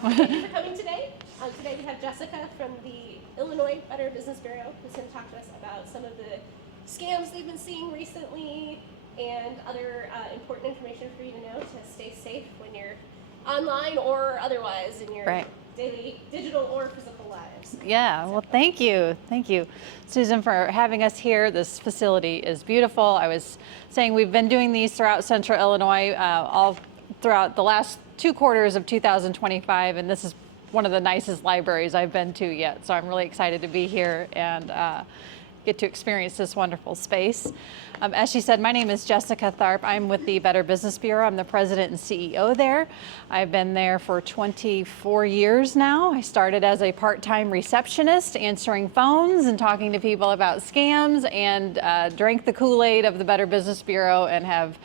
Thank you for coming today. Today we have Jessica from the Illinois Better Business Bureau who's going to talk to us about some of the scams they've been seeing recently and other important information for you to know to stay safe when you're online or otherwise in your daily digital or physical lives. Yeah, well, thank you. Thank you, Susan, for having us here. This facility is beautiful. I was saying we've been doing these throughout Central Illinois all throughout the last 2 quarters of 2025, and this is one of the nicest libraries I've been to yet. So I'm really excited to be here and get to experience this wonderful space. As she said, my name is Jessica Tharp. I'm with the Better Business Bureau. I'm the president and CEO there. I've been there for 24 years now. I started as a part-time receptionist, answering phones and talking to people about scams, and drank the Kool-Aid of the Better Business Bureau and have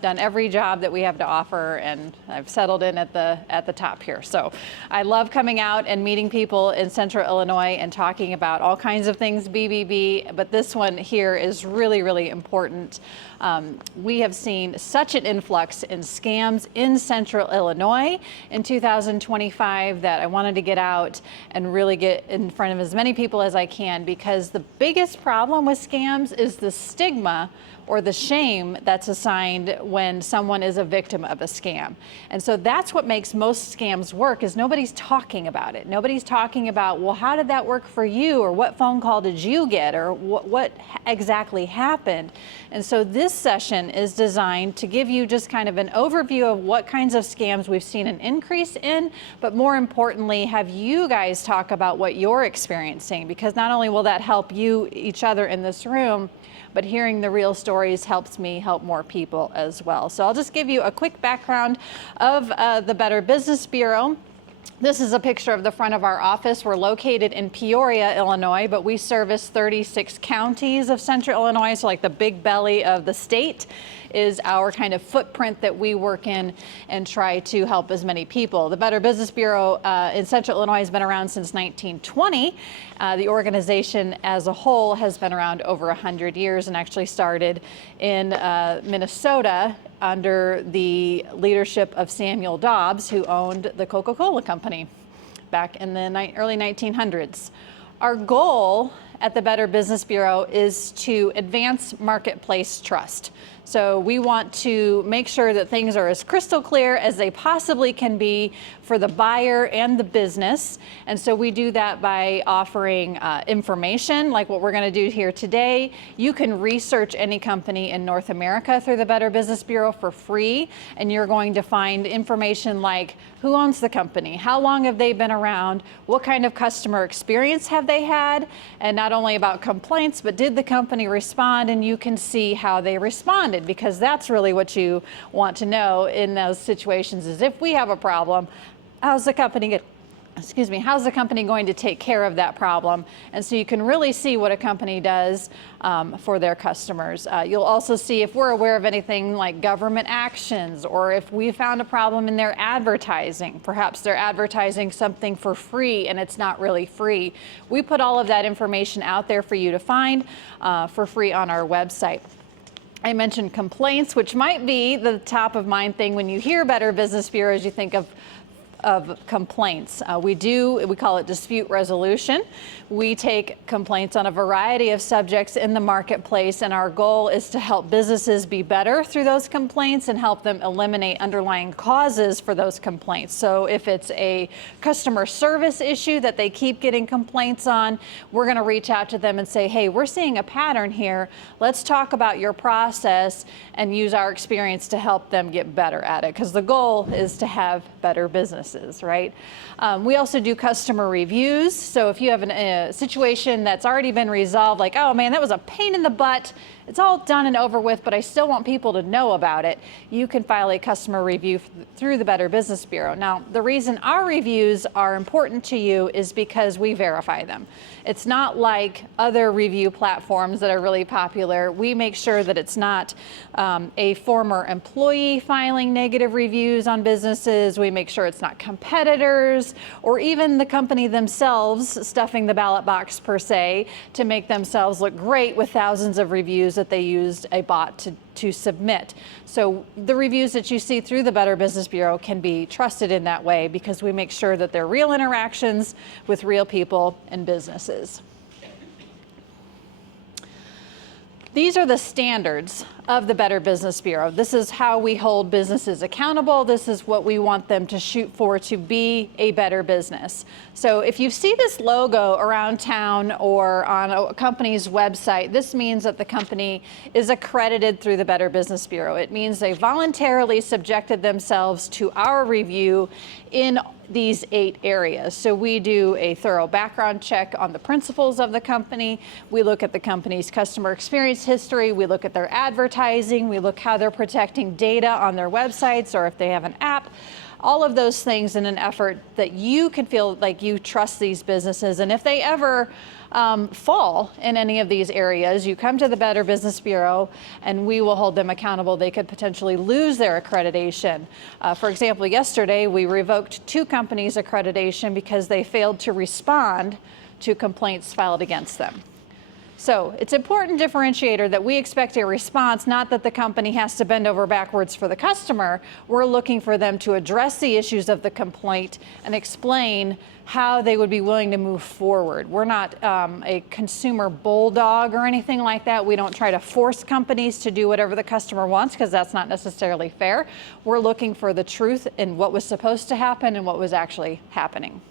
done every job that we have to offer, and I've settled in at the top here. So I love coming out and meeting people in Central Illinois and talking about all kinds of things BBB, but this one here is really, really important. We have seen such an influx in scams in Central Illinois in 2025 that I wanted to get out and really get in front of as many people as I can, because the biggest problem with scams is the stigma or the shame that's assigned when someone is a victim of a scam. And so that's what makes most scams work, is nobody's talking about it. Nobody's talking about, well, how did that work for you? Or what phone call did you get? Or what exactly happened? And so this session is designed to give you just kind of an overview of what kinds of scams we've seen an increase in, but more importantly, have you guys talk about what you're experiencing, because not only will that help you, each other in this room, but hearing the real stories helps me help more people as well. So I'll just give you a quick background of the Better Business Bureau. This is a picture of the front of our office. We're located in Peoria, Illinois, but we service 36 counties of Central Illinois, so like the big belly of the state is our kind of footprint that we work in and try to help as many people. The Better Business Bureau in Central Illinois has been around since 1920. The organization as a whole has been around over 100 years and actually started in Minnesota under the leadership of Samuel Dobbs, who owned the Coca-Cola Company back in the early 1900s. Our goal at the Better Business Bureau is to advance marketplace trust. So we want to make sure that things are as crystal clear as they possibly can be for the buyer and the business. And so we do that by offering information like what we're going to do here today. You can research any company in North America through the Better Business Bureau for free, and you're going to find information like who owns the company, how long have they been around, what kind of customer experience have they had, and not only about complaints, but did the company respond, and you can see how they responded, because that's really what you want to know in those situations. Is if we have a problem, how's the company going to take care of that problem? And so you can really see what a company does for their customers. You'll also see if we're aware of anything like government actions, or if we found a problem in their advertising. Perhaps they're advertising something for free and it's not really free. We put all of that information out there for you to find for free on our website. I mentioned complaints, which might be the top of mind thing when you hear Better Business Bureau, as you think of complaints. We call it dispute resolution. We take complaints on a variety of subjects in the marketplace, and our goal is to help businesses be better through those complaints and help them eliminate underlying causes for those complaints. So if it's a customer service issue that they keep getting complaints on, we're going to reach out to them and say, hey, we're seeing a pattern here. Let's talk about your process and use our experience to help them get better at it, because the goal is to have better businesses, right? We also do customer reviews. So if you have a situation that's already been resolved, like, oh man, that was a pain in the butt, it's all done and over with, but I still want people to know about it, you can file a customer review through the Better Business Bureau. Now, the reason our reviews are important to you is because we verify them. It's not like other review platforms that are really popular. We make sure that it's not a former employee filing negative reviews on businesses. We make sure it's not not competitors or even the company themselves stuffing the ballot box per se to make themselves look great with thousands of reviews that they used a bot to submit. So the reviews that you see through the Better Business Bureau can be trusted in that way because we make sure that they're real interactions with real people and businesses. These are the standards of the Better Business Bureau. This is how we hold businesses accountable. This is what we want them to shoot for to be a better business. So if you see this logo around town or on a company's website, this means that the company is accredited through the Better Business Bureau. It means they voluntarily subjected themselves to our review in these 8 areas. So we do a thorough background check on the principles of the company. We look at the company's customer experience history. We look at their advertising. We look how they're protecting data on their websites or if they have an app. All of those things in an effort that you can feel like you trust these businesses. And if they ever fall in any of these areas, you come to the Better Business Bureau and we will hold them accountable. They could potentially lose their accreditation. For example, yesterday we revoked 2 companies' accreditation because they failed to respond to complaints filed against them. So it's an important differentiator that we expect a response, not that the company has to bend over backwards for the customer. We're looking for them to address the issues of the complaint and explain how they would be willing to move forward. We're not a consumer bulldog or anything like that. We don't try to force companies to do whatever the customer wants because that's not necessarily fair. We're looking for the truth in what was supposed to happen and what was actually happening.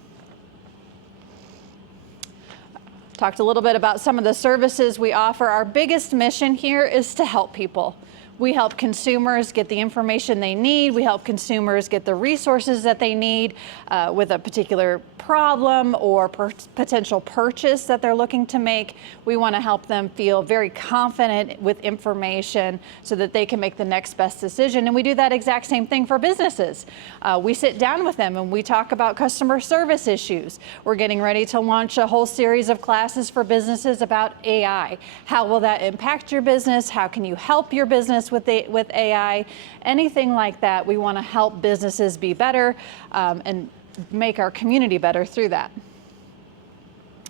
Talked a little bit about some of the services we offer. Our biggest mission here is to help people. We help consumers get the information they need. We help consumers get the resources that they need with a particular problem or potential purchase that they're looking to make. We want to help them feel very confident with information so that they can make the next best decision. And we do that exact same thing for businesses. We sit down with them and we talk about customer service issues. We're getting ready to launch a whole series of classes for businesses about AI. How will that impact your business? How can you help your business with AI? Anything like that. We want to help businesses be better and make our community better through that.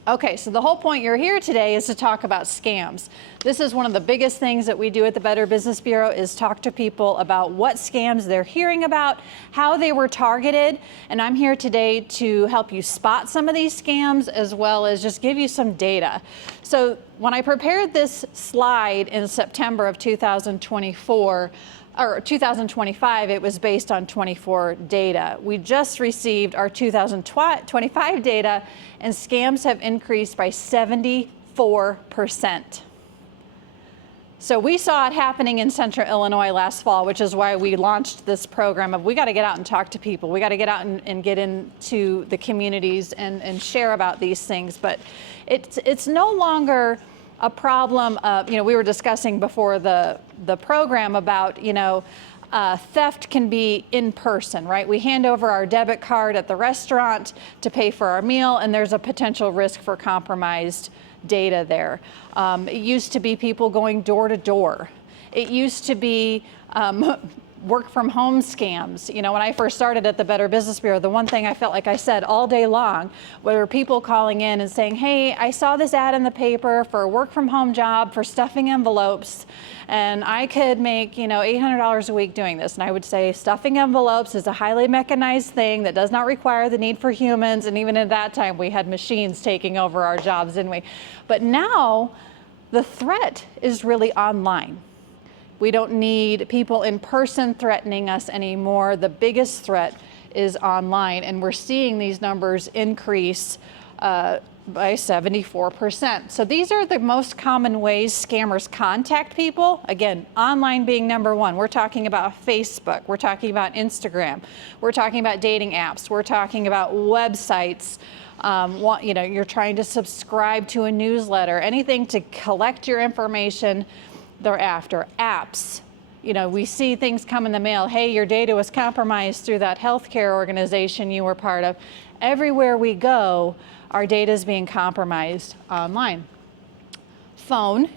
Okay, so the whole point you're here today is to talk about scams. This is one of the biggest things that we do at the Better Business Bureau is talk to people about what scams they're hearing about, how they were targeted, and I'm here today to help you spot some of these scams as well as just give you some data. So when I prepared this slide in September of 2024, or 2025, it was based on 24 data. We just received our 2025 data, and scams have increased by 74%. So we saw it happening in Central Illinois last fall, which is why we launched this program of we got to get out and talk to people. We got to get out and get into the communities and share about these things. But it's no longer a problem of, we were discussing before the program about, theft can be in person, right? We hand over our debit card at the restaurant to pay for our meal, and there's a potential risk for compromised data there. It used to be people going door to door. It used to be work from home scams. When I first started at the Better Business Bureau, the one thing I felt like I said all day long were people calling in and saying, hey, I saw this ad in the paper for a work from home job for stuffing envelopes, and I could make, $800 a week doing this. And I would say stuffing envelopes is a highly mechanized thing that does not require the need for humans. And even at that time, we had machines taking over our jobs, didn't we? But now the threat is really online. We don't need people in person threatening us anymore. The biggest threat is online, and we're seeing these numbers increase by 74%. So these are the most common ways scammers contact people. Again, online being number one. We're talking about Facebook. We're talking about Instagram. We're talking about dating apps. We're talking about websites. You're trying to subscribe to a newsletter, anything to collect your information. They're after apps. We see things come in the mail. Hey, your data was compromised through that healthcare organization you were part of. Everywhere we go, our data is being compromised online. Phone.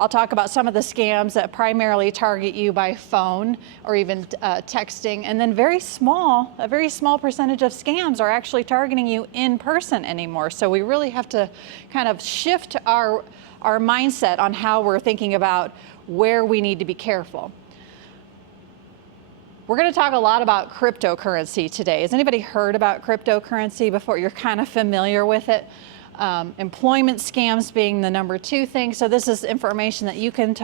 I'll talk about some of the scams that primarily target you by phone or even texting, and then a very small percentage of scams are actually targeting you in person anymore. So we really have to kind of shift our mindset on how we're thinking about where we need to be careful. We're going to talk a lot about cryptocurrency today. Has anybody heard about cryptocurrency before? You're kind of familiar with it. Employment scams being the number 2 thing. So this is information that you can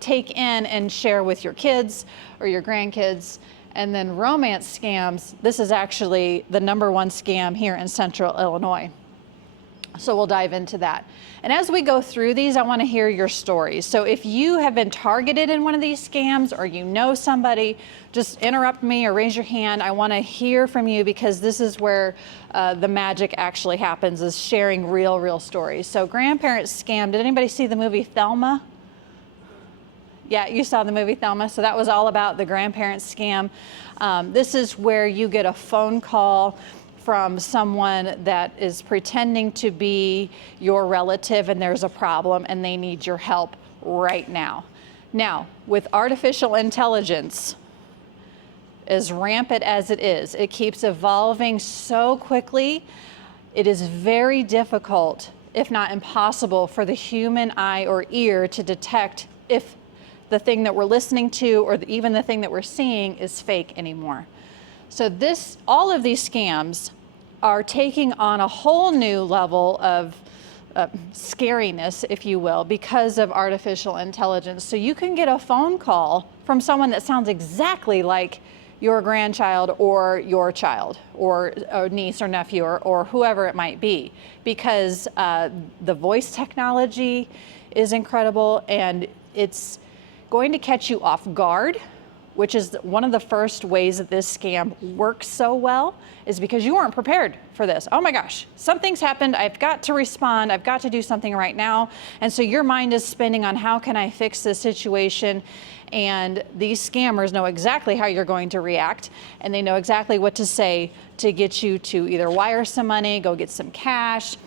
take in and share with your kids or your grandkids. And then romance scams, this is actually the number 1 scam here in Central Illinois. So we'll dive into that. And as we go through these, I want to hear your stories. So if you have been targeted in one of these scams or you know somebody, just interrupt me or raise your hand. I want to hear from you, because this is where the magic actually happens, is sharing real stories. So grandparent scam, did anybody see the movie Thelma? Yeah, you saw the movie Thelma. So that was all about the grandparent scam. This is where you get a phone call from someone that is pretending to be your relative, and there's a problem and they need your help right now. Now, with artificial intelligence, as rampant as it keeps evolving so quickly, it is very difficult, if not impossible, for the human eye or ear to detect if the thing that we're listening to or even the thing that we're seeing is fake anymore. So all of these scams are taking on a whole new level of scariness, if you will, because of artificial intelligence. So you can get a phone call from someone that sounds exactly like your grandchild or your child or a niece or nephew or whoever it might be, because the voice technology is incredible, and it's going to catch you off guard, which is one of the first ways that this scam works so well, is because you weren't prepared for this. Oh my gosh, something's happened. I've got to respond. I've got to do something right now. And so your mind is spinning on how can I fix this situation? And these scammers know exactly how you're going to react, and they know exactly what to say to get you to either wire some money, go get some cash.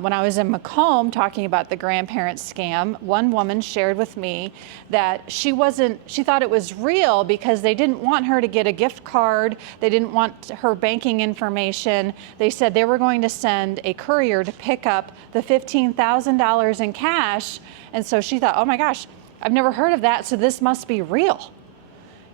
When I was in Macomb talking about the grandparent scam, one woman shared with me that she thought it was real because they didn't want her to get a gift card. They didn't want her banking information. They said they were going to send a courier to pick up the $15,000 in cash. And so she thought, oh my gosh, I've never heard of that, so this must be real.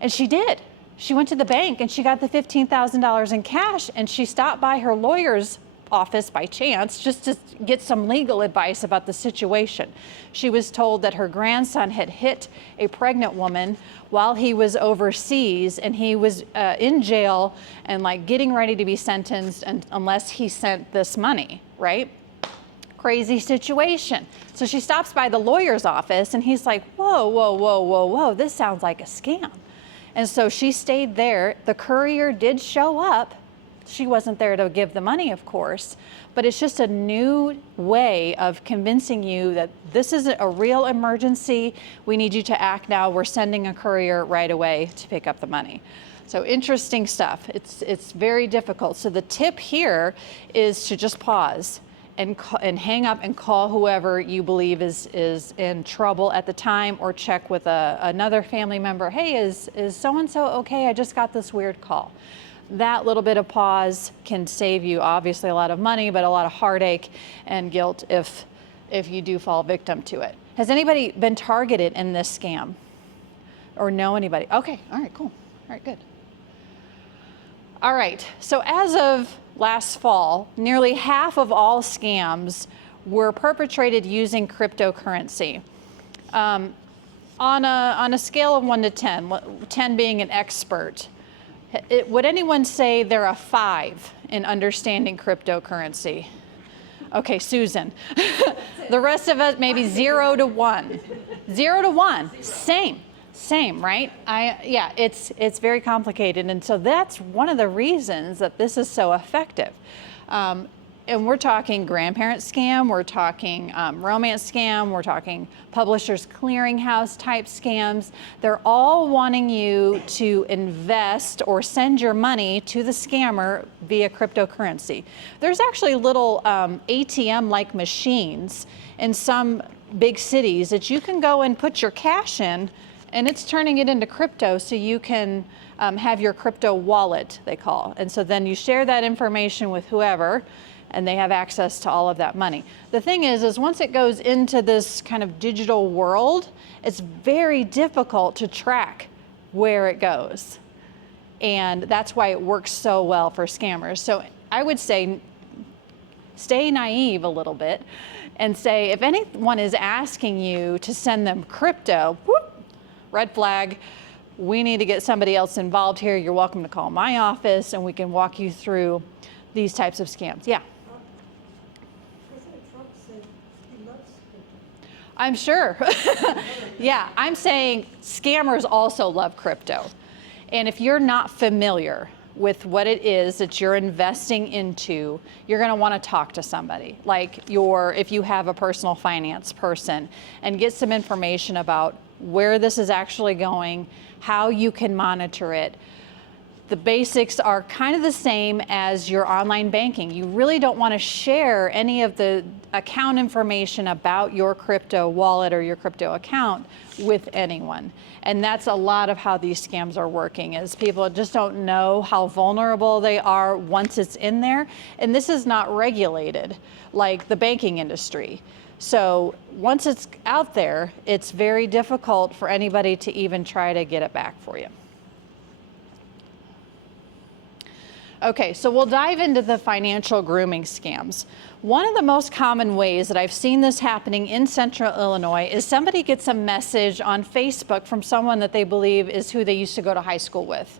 And she did. She went to the bank and she got the $15,000 in cash, and she stopped by her lawyer's office by chance just to get some legal advice about the situation. She was told that her grandson had hit a pregnant woman while he was overseas, and he was in jail and like getting ready to be sentenced unless he sent this money, right? Crazy situation. So she stops by the lawyer's office and he's like, whoa, this sounds like a scam. And so she stayed there. The courier did show up. She wasn't there to give the money, of course, but it's just a new way of convincing you that this is a real emergency. We need you to act now. We're sending a courier right away to pick up the money. So interesting stuff. It's very difficult. So the tip here is to just pause and hang up and call whoever you believe is in trouble at the time, or check with another family member. Hey, is so-and-so okay? I just got this weird call. That little bit of pause can save you obviously a lot of money, but a lot of heartache and guilt if you do fall victim to it. Has anybody been targeted in this scam or know anybody? Okay, all right, cool. All right, good. All right, so as of last fall, nearly half of all scams were perpetrated using cryptocurrency. On a scale of 1 to 10, 10 being an expert, would anyone say they're a 5 in understanding cryptocurrency? Okay, Susan. The rest of us, maybe 0 to 1. 0 to 1, same, right? Yeah, it's very complicated. And so that's one of the reasons that this is so effective. And we're talking grandparent scam, we're talking romance scam, we're talking publishers clearinghouse type scams. They're all wanting you to invest or send your money to the scammer via cryptocurrency. There's actually little ATM-like machines in some big cities that you can go and put your cash in, and it's turning it into crypto, so you can have your crypto wallet, they call. And so then you share that information with whoever, and they have access to all of that money. The thing is once it goes into this kind of digital world, it's very difficult to track where it goes. And that's why it works so well for scammers. So I would say, stay naive a little bit and say, if anyone is asking you to send them crypto, whoop, red flag. We need to get somebody else involved here. You're welcome to call my office and we can walk you through these types of scams. Yeah. President Trump said he loves crypto. I'm sure. Yeah, I'm saying scammers also love crypto. And if you're not familiar with what it is that you're investing into, you're going to want to talk to somebody, like if you have a personal finance person, and get some information about where this is actually going, how you can monitor it. The basics are kind of the same as your online banking. You really don't want to share any of the account information about your crypto wallet or your crypto account with anyone. And that's a lot of how these scams are working, is people just don't know how vulnerable they are once it's in there. And this is not regulated like the banking industry. So once it's out there, it's very difficult for anybody to even try to get it back for you. Okay, so we'll dive into the financial grooming scams. One of the most common ways that I've seen this happening in Central Illinois is somebody gets a message on Facebook from someone that they believe is who they used to go to high school with.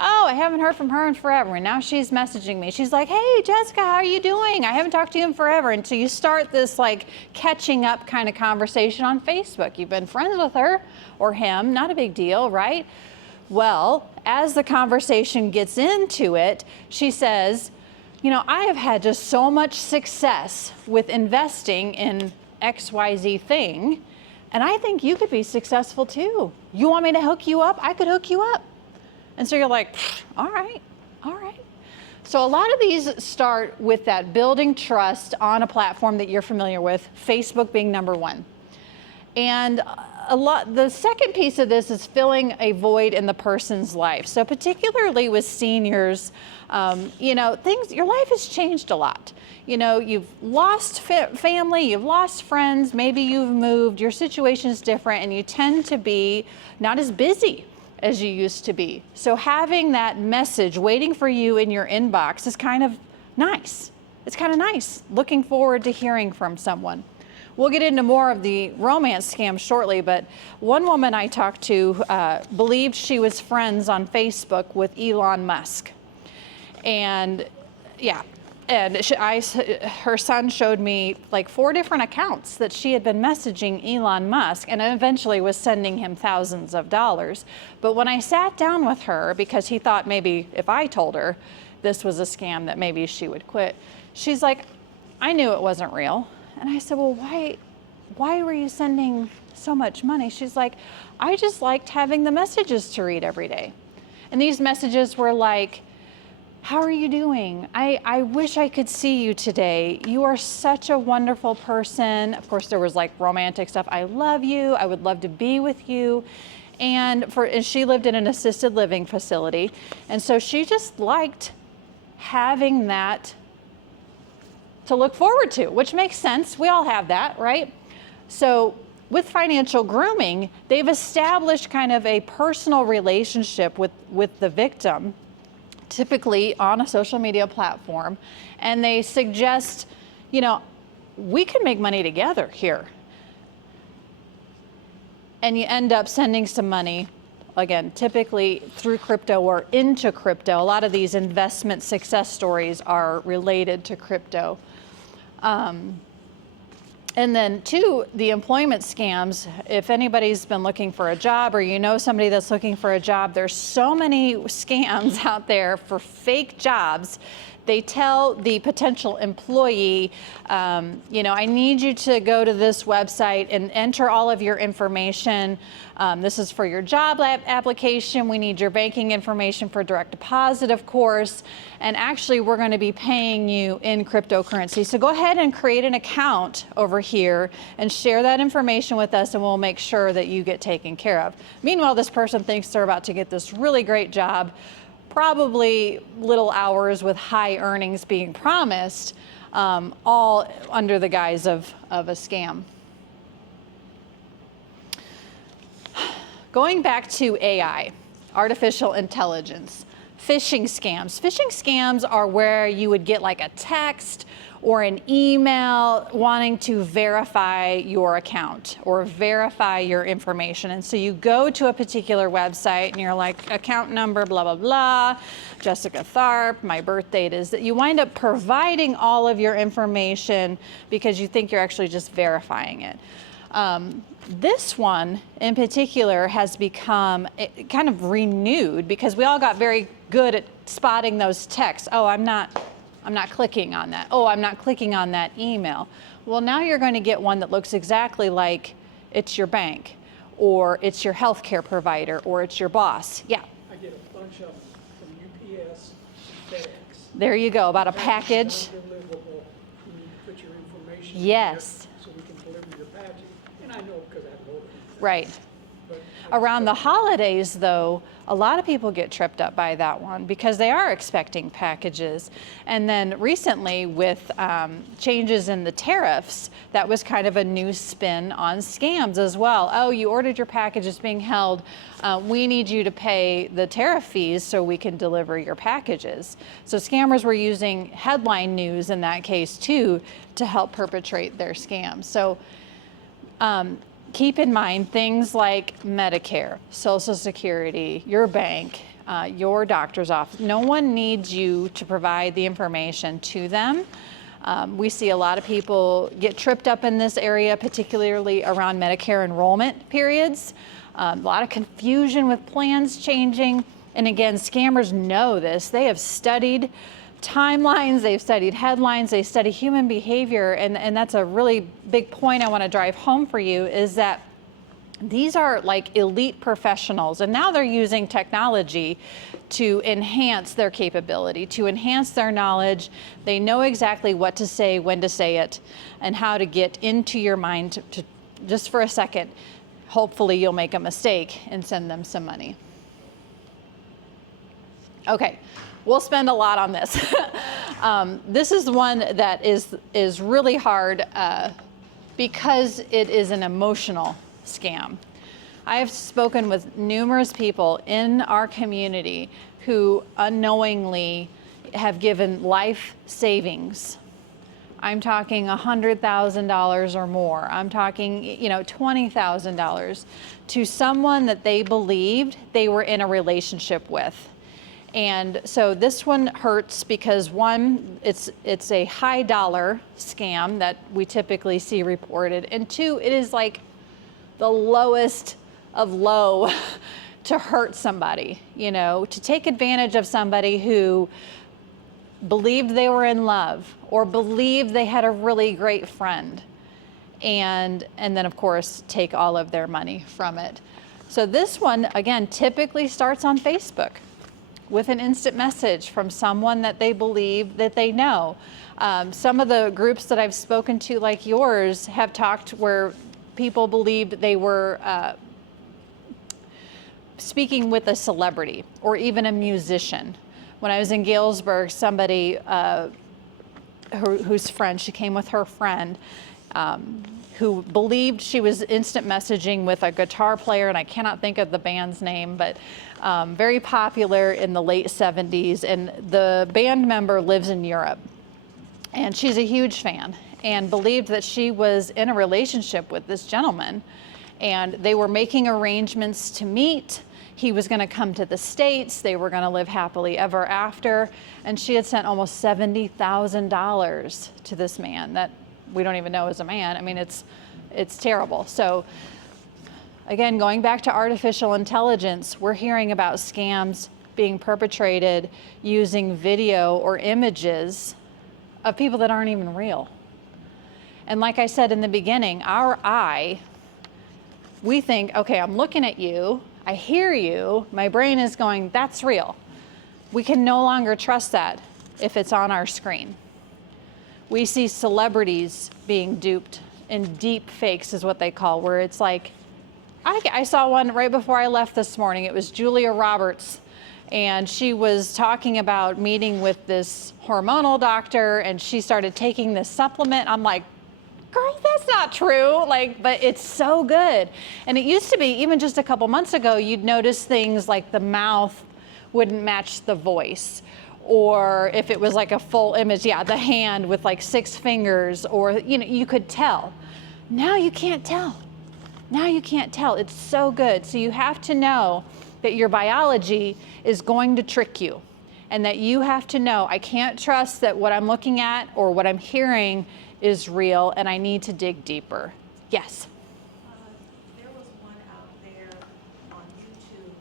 Oh, I haven't heard from her in forever, and now she's messaging me. She's like, hey, Jessica, how are you doing? I haven't talked to you in forever. And so you start this like catching up kind of conversation on Facebook. You've been friends with her or him, not a big deal, right? Well, as the conversation gets into it, she says, you know, I have had just so much success with investing in XYZ thing, and I think you could be successful too. You want me to hook you up? I could hook you up. And so you're like, all right. So a lot of these start with that building trust on a platform that you're familiar with, Facebook being number one. And the second piece of this is filling a void in the person's life. So particularly with seniors, your life has changed a lot. You know, you've lost family, you've lost friends, maybe you've moved, your situation is different, and you tend to be not as busy as you used to be. So having that message waiting for you in your inbox is kind of nice. It's kind of nice. Looking forward to hearing from someone. We'll get into more of the romance scams shortly, but one woman I talked to believed she was friends on Facebook with Elon Musk. And yeah, her son showed me like 4 different accounts that she had been messaging Elon Musk and eventually was sending him thousands of dollars. But when I sat down with her, because he thought maybe if I told her this was a scam that maybe she would quit, she's like, I knew it wasn't real. And I said, well, why were you sending so much money? She's like, I just liked having the messages to read every day. And these messages were like, how are you doing? I wish I could see you today. You are such a wonderful person. Of course, there was like romantic stuff. I love you. I would love to be with you. And she lived in an assisted living facility. And so she just liked having that to look forward to, which makes sense. We all have that, right? So with financial grooming, they've established kind of a personal relationship with the victim, typically on a social media platform, and they suggest, we can make money together here. And you end up sending some money, again, typically through crypto or into crypto. A lot of these investment success stories are related to crypto. And then 2, the employment scams. If anybody's been looking for a job or you know somebody that's looking for a job, there's so many scams out there for fake jobs. They tell the potential employee, I need you to go to this website and enter all of your information. This is for your job application. We need your banking information for direct deposit, of course. And actually, we're going to be paying you in cryptocurrency. So go ahead and create an account over here and share that information with us, and we'll make sure that you get taken care of. Meanwhile, this person thinks they're about to get this really great job, probably little hours with high earnings being promised, all under the guise of a scam. Going back to AI, artificial intelligence, phishing scams. Phishing scams are where you would get like a text or an email wanting to verify your account or verify your information. And so you go to a particular website and you're like, account number, blah, blah, blah, Jessica Tharp, my birth date is that. You wind up providing all of your information because you think you're actually just verifying it. This one in particular has become kind of renewed because we all got very good at spotting those texts. Oh, I'm not clicking on that. Oh, I'm not clicking on that email. Well, now you're going to get one that looks exactly like it's your bank, or it's your healthcare provider, or it's your boss. Yeah. I get a bunch of them from UPS and FedEx. There you go, about a package. Undeliverable. You need to put your information in Yes. there so we can deliver your package. And I know because I've ordered it. Right. But Around the holidays, though, a lot of people get tripped up by that one because they are expecting packages. And then recently, with changes in the tariffs, that was kind of a new spin on scams as well. Oh, you ordered your package, it's being held. We need you to pay the tariff fees so we can deliver your packages. So scammers were using headline news in that case, too, to help perpetrate their scams. So keep in mind things like Medicare, Social Security, your bank, your doctor's office. No one needs you to provide the information to them. We see a lot of people get tripped up in this area, particularly around Medicare enrollment periods. A lot of confusion with plans changing. And again, scammers know this. They have studied timelines, they've studied headlines, they study human behavior, and that's a really big point I want to drive home for you, is that these are like elite professionals, and now they're using technology to enhance their capability, to enhance their knowledge. They know exactly what to say, when to say it, and how to get into your mind to just for a second, hopefully you'll make a mistake and send them some money. Okay. We'll spend a lot on this. This is one that is really hard because it is an emotional scam. I have spoken with numerous people in our community who unknowingly have given life savings. I'm talking $100,000 or more. I'm talking, $20,000 to someone that they believed they were in a relationship with. And so this one hurts because one, it's a high dollar scam that we typically see reported. And two, it is like the lowest of low to hurt somebody, to take advantage of somebody who believed they were in love or believed they had a really great friend. And then of course, take all of their money from it. So this one, again, typically starts on Facebook with an instant message from someone that they believe that they know. Some of the groups that I've spoken to, like yours, have talked where people believed they were speaking with a celebrity or even a musician. When I was in Galesburg, somebody whose friend, she came with her friend, who believed she was instant messaging with a guitar player, and I cannot think of the band's name, but very popular in the late 70s. And the band member lives in Europe, and she's a huge fan and believed that she was in a relationship with this gentleman, and they were making arrangements to meet. He was going to come to the States. They were going to live happily ever after. And she had sent almost $70,000 to this man that we don't even know is a man. I mean, it's terrible. So again, going back to artificial intelligence, we're hearing about scams being perpetrated using video or images of people that aren't even real. And like I said in the beginning, our eye we think, okay, I'm looking at you, I hear you, my brain is going, that's real. We can no longer trust that if it's on our screen. We see celebrities being duped in deep fakes is what they call, where it's like, I saw one right before I left this morning. It was Julia Roberts, and she was talking about meeting with this hormonal doctor, and she started taking this supplement. I'm like, girl, that's not true. Like, but it's so good. And it used to be, even just a couple months ago, you'd notice things like the mouth wouldn't match the voice. Or if it was like a full image, yeah, the hand with like 6 fingers, or, you know, you could tell. Now you can't tell. Now you can't tell. It's so good. So you have to know that your biology is going to trick you, and that you have to know, I can't trust that what I'm looking at or what I'm hearing is real, and I need to dig deeper. Yes? There was one out there on YouTube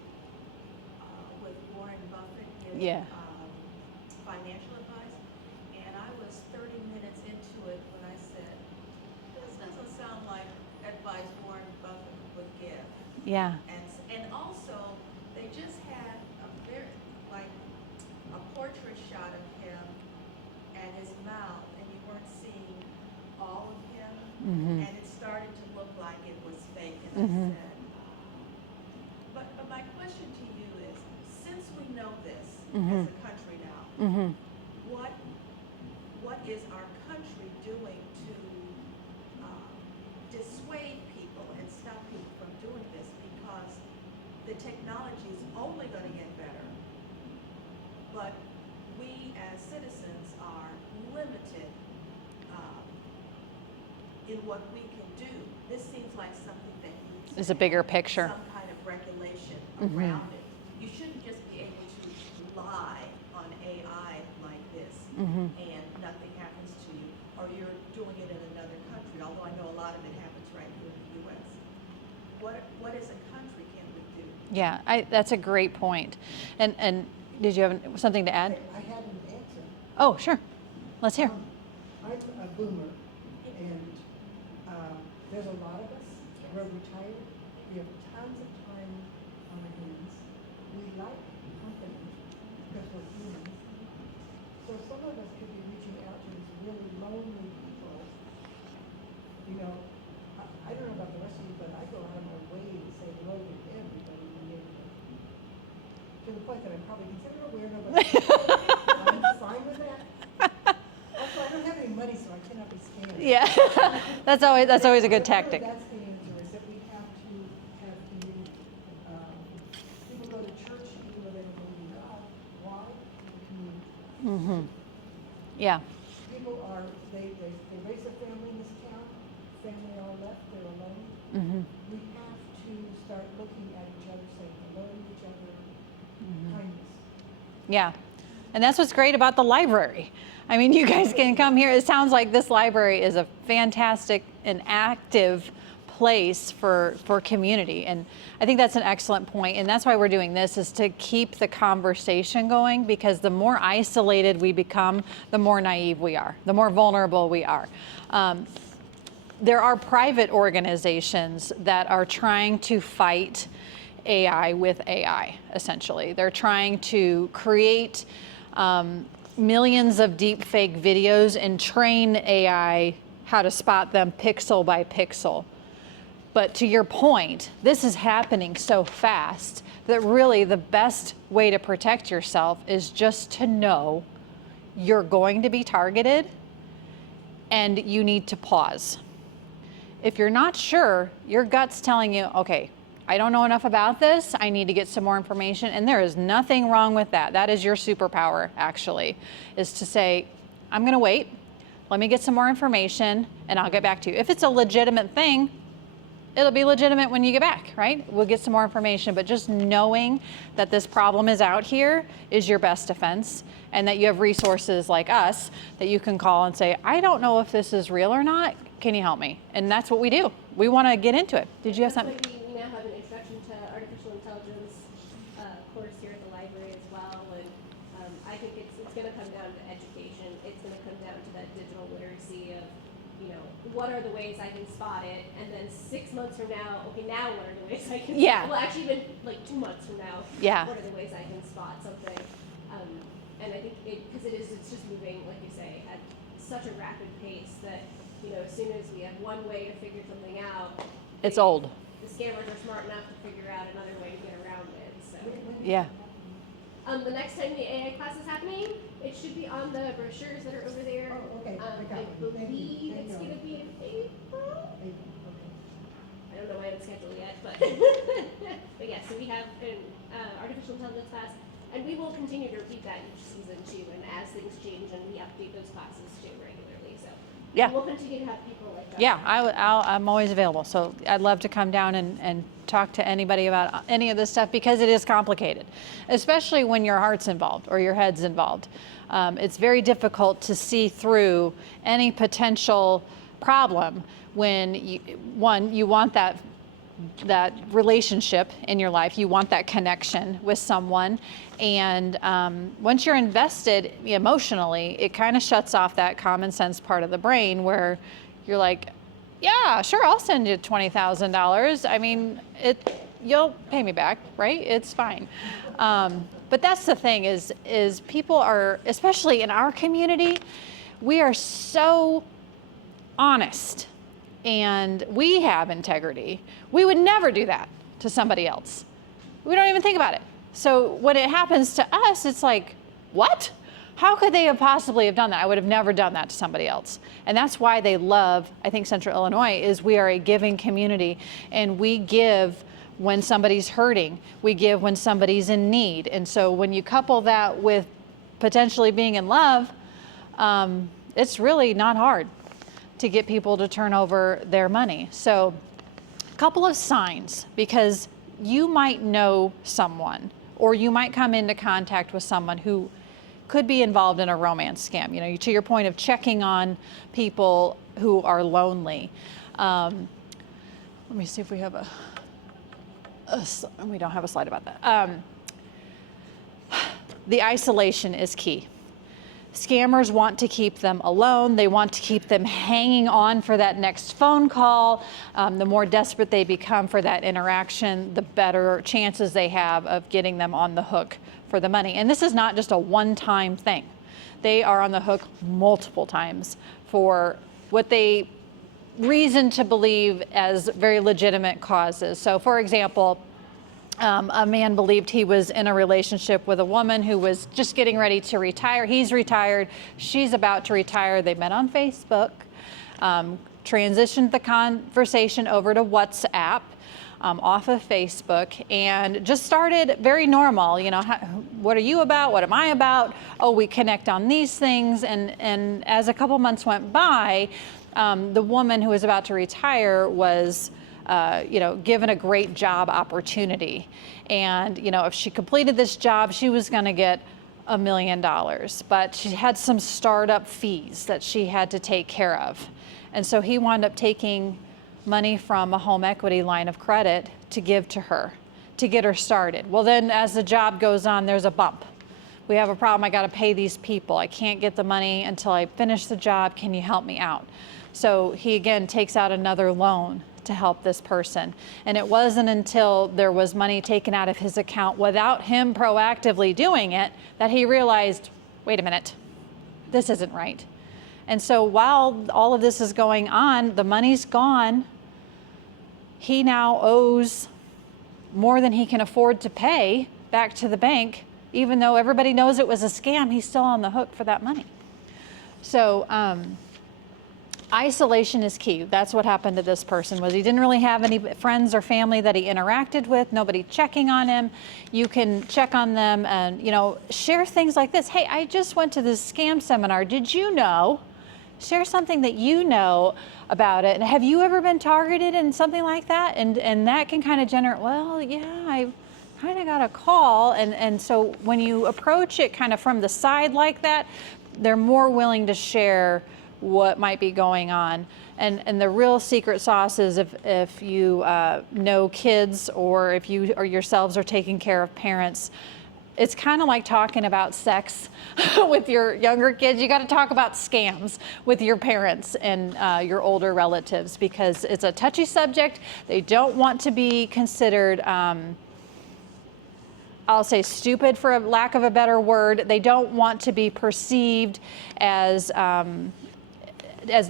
with Warren Buffett giving Yeah. financial advice, and I was 30 minutes into it when I said, this doesn't sound like advice Warren Buffett would give. Yeah. And also, they just had a very, like, a portrait shot of him and his mouth, and you weren't seeing all of him, and it started to look like it was fake, and I said, but my question to you is, since we know this as a country now, what is our country doing to dissuade people and stop people from doing this? Because the technology is only going to get better, but we as citizens are limited in what we can do. This seems like something that needs It's a bigger picture. some kind of regulation around it. You shouldn't just be able to lie on AI like this and nothing happens to you, or you're doing it in another country, although I know a lot of it happens right here in the US. What as a country can we do? Yeah, that's a great point. And did you have something to add? I had an answer. Oh, sure. Let's hear. I'm a boomer, and there's a lot of us. We're retired. We have tons of time on our hands. We like company because we're humans. So some of us could be reaching out to these really lonely people. You know, I don't know about the rest of you, but I go out of my way to say hello to everybody in the neighborhood. To the point that I'm probably considered a weirdo, but I'm fine with that. Also, I don't have any money, so I cannot be scammed. Yeah, that's always a good tactic. That's the answer, is that we have to have community. People go to church, even though they don't believe in God. Why? Community. Yeah. People are, they raise a family in this town, family all left, they're alone. We have to start looking at each other, saying hello to each other, kindness. Yeah. And that's what's great about the library. I mean, you guys can come here. It sounds like this library is a fantastic and active place for community. And I think that's an excellent point. And that's why we're doing this, is to keep the conversation going, because the more isolated we become, the more naive we are, the more vulnerable we are. There are private organizations that are trying to fight AI with AI, essentially. They're trying to create millions of deep fake videos and train AI how to spot them pixel by pixel. But to your point, this is happening so fast that really the best way to protect yourself is just to know you're going to be targeted and you need to pause. If you're not sure, your gut's telling you, okay, I don't know enough about this, I need to get some more information, and there is nothing wrong with that. That is your superpower, actually, is to say, I'm gonna wait, let me get some more information, and I'll get back to you. If it's a legitimate thing, it'll be legitimate when you get back, right? We'll get some more information, but just knowing that this problem is out here is your best defense, and that you have resources like us that you can call and say, I don't know if this is real or not, can you help me? And that's what we do. We wanna get into it. Did you have something? We now have an introduction to artificial intelligence course here at the library as well, and I think it's going to come down to education. It's going to come down to that digital literacy of you know, what are the ways I can spot it, and then 6 months from now, okay, now what are the ways I can Yeah. well, actually even like 2 months from now, Yeah. what are the ways I can spot something? And I think because it's just moving, like you say, at such a rapid pace that, you know, as soon as we have one way to figure something out, It's old. the scammers are smart enough to figure out another way to get around it. So, Yeah. the next time the AI class is happening, it should be on the brochures that are over there. Oh, okay, I got I it. Thank you. believe Thank it's you. going to be in April. Okay. I don't know, I haven't scheduled yet, but but yeah. So we have an artificial intelligence class, and we will continue to repeat that each season too. And as things change, and we update those classes too regularly. So Yeah. we'll continue to have people like that. Yeah, I'm always available. So I'd love to come down and talk to anybody about any of this stuff because it is complicated, especially when your heart's involved or your head's involved. It's very difficult to see through any potential problem when you want that relationship in your life. You want that connection with someone. And once you're invested emotionally, it kind of shuts off that common sense part of the brain where you're like, yeah, sure, I'll send you $20,000. I mean, you'll pay me back, right? It's fine. But that's the thing is people are, especially in our community, we are so honest and we have integrity. We would never do that to somebody else. We don't even think about it. So when it happens to us, it's like, what? How could they have possibly have done that? I would have never done that to somebody else. And that's why they love, I think, Central Illinois, is we are a giving community, and we give when somebody's hurting. We give when somebody's in need. And so when you couple that with potentially being in love, it's really not hard to get people to turn over their money. So a couple of signs, because you might know someone, or you might come into contact with someone who could be involved in a romance scam. You know, to your point of checking on people who are lonely. Let me see if we have we don't have a slide about that. The isolation is key. Scammers want to keep them alone. They want to keep them hanging on for that next phone call. The more desperate they become for that interaction, the better chances they have of getting them on the hook for the money. And this is not just a one-time thing. They are on the hook multiple times for what they reason to believe as very legitimate causes. So for example, a man believed he was in a relationship with a woman who was just getting ready to retire. He's retired. She's about to retire. They met on Facebook, transitioned the conversation over to WhatsApp off of Facebook, and just started very normal. You know, what are you about? What am I about? Oh, we connect on these things. And as a couple months went by, the woman who was about to retire was given a great job opportunity. And, if she completed this job, she was going to get $1 million. But she had some startup fees that she had to take care of. And so he wound up taking money from a home equity line of credit to give to her, to get her started. Well, then as the job goes on, there's a bump. We have a problem. I got to pay these people. I can't get the money until I finish the job. Can you help me out? So he again takes out another loan to help this person. And it wasn't until there was money taken out of his account without him proactively doing it that he realized, wait a minute, this isn't right. And so while all of this is going on, the money's gone. He now owes more than he can afford to pay back to the bank. Even though everybody knows it was a scam, he's still on the hook for that money. So isolation is key. That's what happened to this person. Was he didn't really have any friends or family that he interacted with, nobody checking on him. You can check on them and, share things like this. Hey, I just went to this scam seminar. Did you know? Share something that you know about it. And have you ever been targeted in something like that? And that can kind of generate, well, yeah, I kind of got a call. And so when you approach it kind of from the side like that, they're more willing to share what might be going on. And the real secret sauce is if you know kids, or if you or yourselves are taking care of parents, it's kind of like talking about sex with your younger kids. You got to talk about scams with your parents and your older relatives because it's a touchy subject. They don't want to be considered, I'll say stupid for a lack of a better word. They don't want to be perceived as no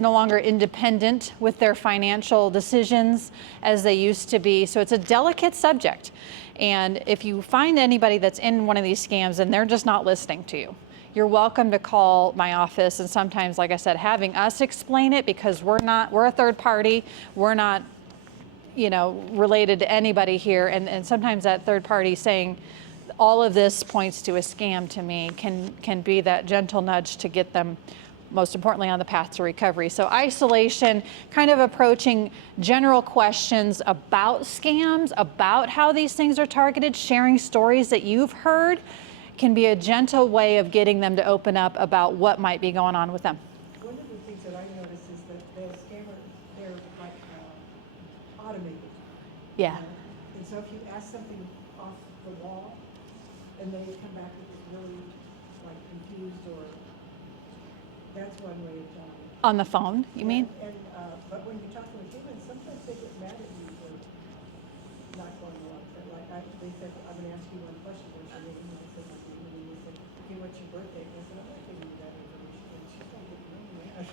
longer independent with their financial decisions as they used to be. So it's a delicate subject. And if you find anybody that's in one of these scams and they're just not listening to you, you're welcome to call my office. And sometimes, like I said, having us explain it because we're a third party. We're not, related to anybody here. And sometimes that third party saying all of this points to a scam to me can be that gentle nudge to get them, most importantly, on the path to recovery. So isolation, kind of approaching general questions about scams, about how these things are targeted, sharing stories that you've heard can be a gentle way of getting them to open up about what might be going on with them. One of the things that I notice is that the scammer, they're like automated. Yeah. And so if you ask something off the wall, and they come back with it really like confused or, that's one way of telling it. On the phone, you mean? And, but when you're talking with humans, sometimes they get mad at you for not going along. They said, I'm gonna ask you one question, and I said, and they said, okay, what's your birthday? And I said, I'm not giving you that information, and she's gonna get really mad.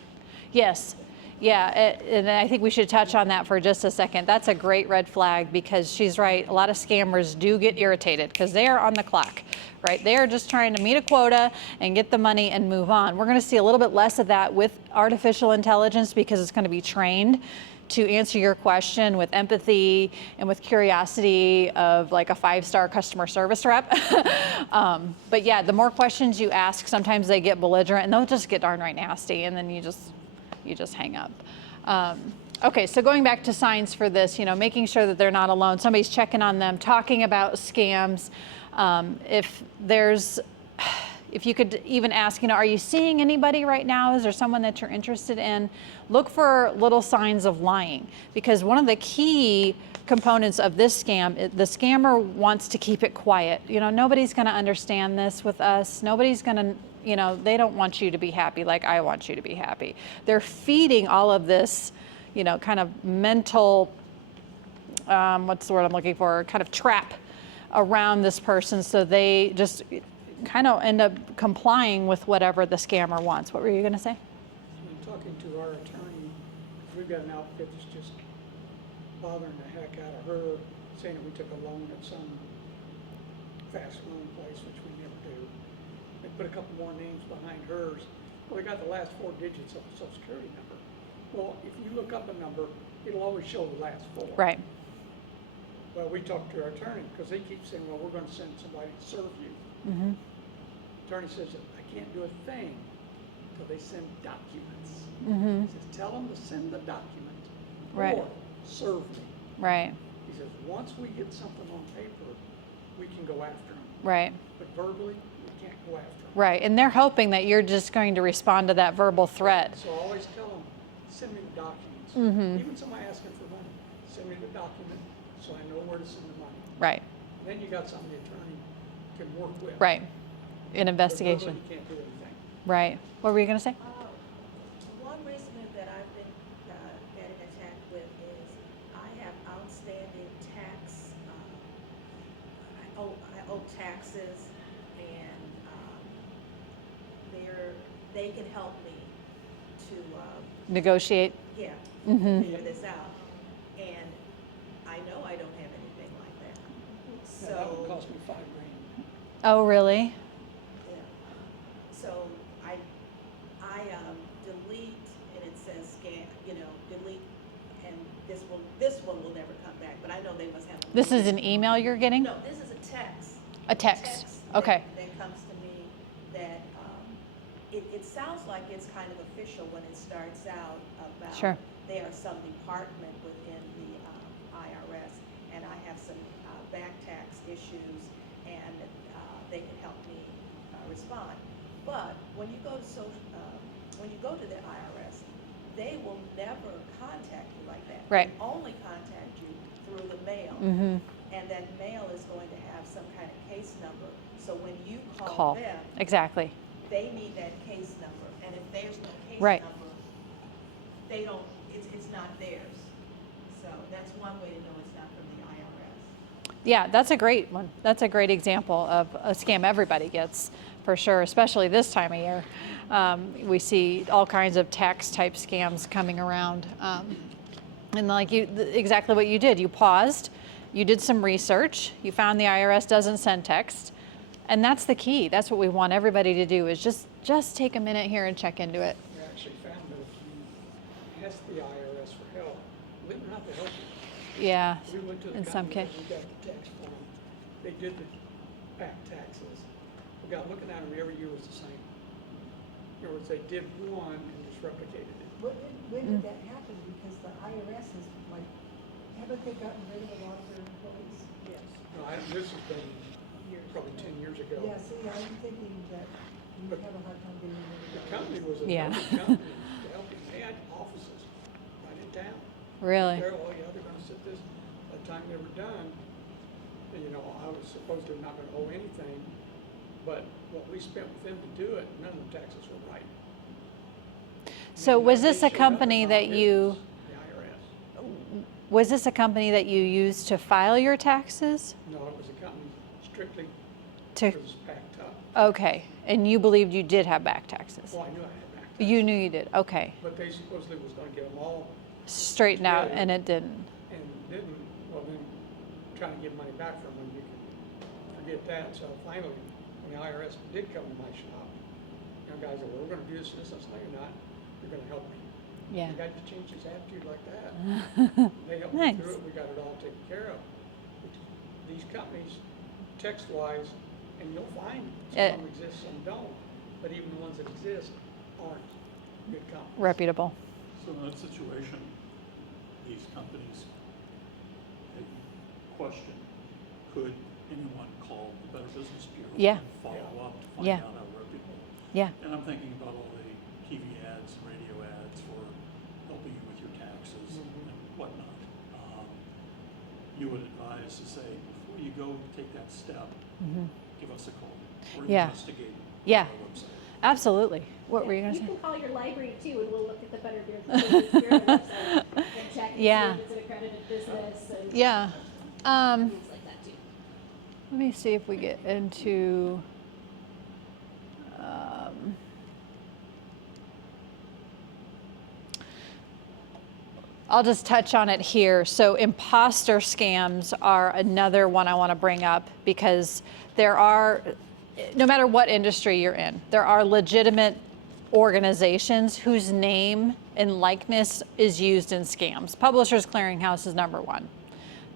Yes. Yeah, and I think we should touch on that for just a second. That's a great red flag because she's right. A lot of scammers do get irritated because they are on the clock, right? They are just trying to meet a quota and get the money and move on. We're going to see a little bit less of that with artificial intelligence because it's going to be trained to answer your question with empathy and with curiosity of like a 5-star customer service rep. But yeah, the more questions you ask, sometimes they get belligerent and they'll just get darn right nasty, and then you just hang up. Okay, so going back to signs for this, making sure that they're not alone. Somebody's checking on them, talking about scams. If you could even ask, are you seeing anybody right now? Is there someone that you're interested in? Look for little signs of lying, because one of the key components of this scam, the scammer wants to keep it quiet. Nobody's going to understand this with us. Nobody's going to, they don't want you to be happy like I want you to be happy. They're feeding all of this, kind of mental, what's the word I'm looking for, kind of trap around this person, so they just kind of end up complying with whatever the scammer wants. What were you going to say? I'm talking to our attorney, we've got an outfit that's just bothering the heck out of her, saying that we took a loan at some fast loan place, which we never do. They put a couple more names behind hers. Well, they got the last 4 digits of the Social Security number. Well, if you look up a number, it'll always show the last 4. Right. Well, we talked to our attorney because they keep saying, well, we're going to send somebody to serve you. Mm-hmm. Attorney says, I can't do a thing until they send documents. Mm-hmm. He says, tell them to send the document Right. or serve me. Right. He says, once we get something on paper, we can go after them. Right. But verbally, we can't go after them. Right. And they're hoping that you're just going to respond to that verbal threat. So I always tell them, send me the documents. Mm-hmm. Even somebody asking for money, send me the document so I know where to send the money. Right. Then you got something the attorney can work with. Right. An But investigation. verbally, you can't do anything. Right. What were you going to say? One reason that I've been getting attacked with is I have outstanding tax, I owe taxes, and they can help me to, Negotiate. yeah, Mm-hmm. figure this out. And I know I don't have anything like that. Now, that would So, cost me $5,000. Oh, really? yeah. So I delete, and it says scan, delete, and this one will never come back, but I know they must have. This is an email you're getting? No, this is a text. A text. Okay. That comes to me that, it sounds like it's kind of official when it starts out about. Sure. They are some department within the IRS, and I have some back tax issues, and they can help me respond. But when you go to the IRS, they will never contact you like that. Right. They only contact you through the mail. Mm-hmm. And that mail is going to have some kind of case number. So when you call Call. them, Exactly. they need that case number. And if there's no case Right. number, they don't, it's not theirs. So that's one way to know it's not from the IRS. Yeah, that's a great one. That's a great example of a scam everybody gets, for sure, especially this time of year. We see all kinds of tax type scams coming around. And like exactly what you did, you paused, you did some research, you found the IRS doesn't send text, and that's the key. That's what we want everybody to do, is just take a minute here and check into it. We actually found that if you ask the IRS for help, we don't have to help you. Yeah, We went to the in some company, cases. we got the tax form, they did the back taxes. We got looking at them, every year was the same. In other words, they did one and just replicated it. When did that happen? Because the IRS is like, haven't they gotten rid of a lot of their employees? Yes. No, this has been probably 10 years ago. Yeah, see, I'm thinking that you would have a hard time getting rid of The the company IRS. was a Yeah. lovely company to help you. They had offices right in town. Really? They're, oh yeah, they're gonna sit this, by the time they were done, you know, I was supposed to not gonna owe anything, but what we spent with them to do it, none of the taxes were right. So And was they this a showed up company in my that you, business, The IRS. was this a company that you used to file your taxes? No, it was a company strictly, To, it was packed up. okay, and you believed you did have back taxes? Well, I knew I had back taxes. You knew you did, okay. But they supposedly was gonna get them all Straightened out, together and it didn't. and didn't, well then, trying to get money back from them, you can forget that. So finally, when the IRS did come to my shop, you know, guys said, well, we're gonna do this and this, I said, no, you're not, you're gonna help me. Yeah. You got to change his attitude like that. They helped Nice. me through it, we got it all taken care of. These companies, text-wise, and you'll find some of them exist, some don't, but even the ones that exist aren't good companies. Reputable. So in that situation, these companies, a question, could anyone call the Better Business Bureau? Yeah. And follow up to find Yeah. out how reputable? Yeah. And I'm thinking about all the TV ads, radio ads for helping you with your taxes Mhm. and whatnot. You would advise to say, before you go take that step, give us a call or Yeah. investigate Yeah. our website. Absolutely. What were you gonna You say? can call your library too, and we'll look at the Better Business Bureau website and check and Yeah. see if it's an accredited business and Yeah. things like that too. Let me see if we get into. I'll just touch on it here. So imposter scams are another one I want to bring up, because there are, no matter what industry you're in, there are legitimate organizations whose name and likeness is used in scams. Publishers Clearinghouse is number one.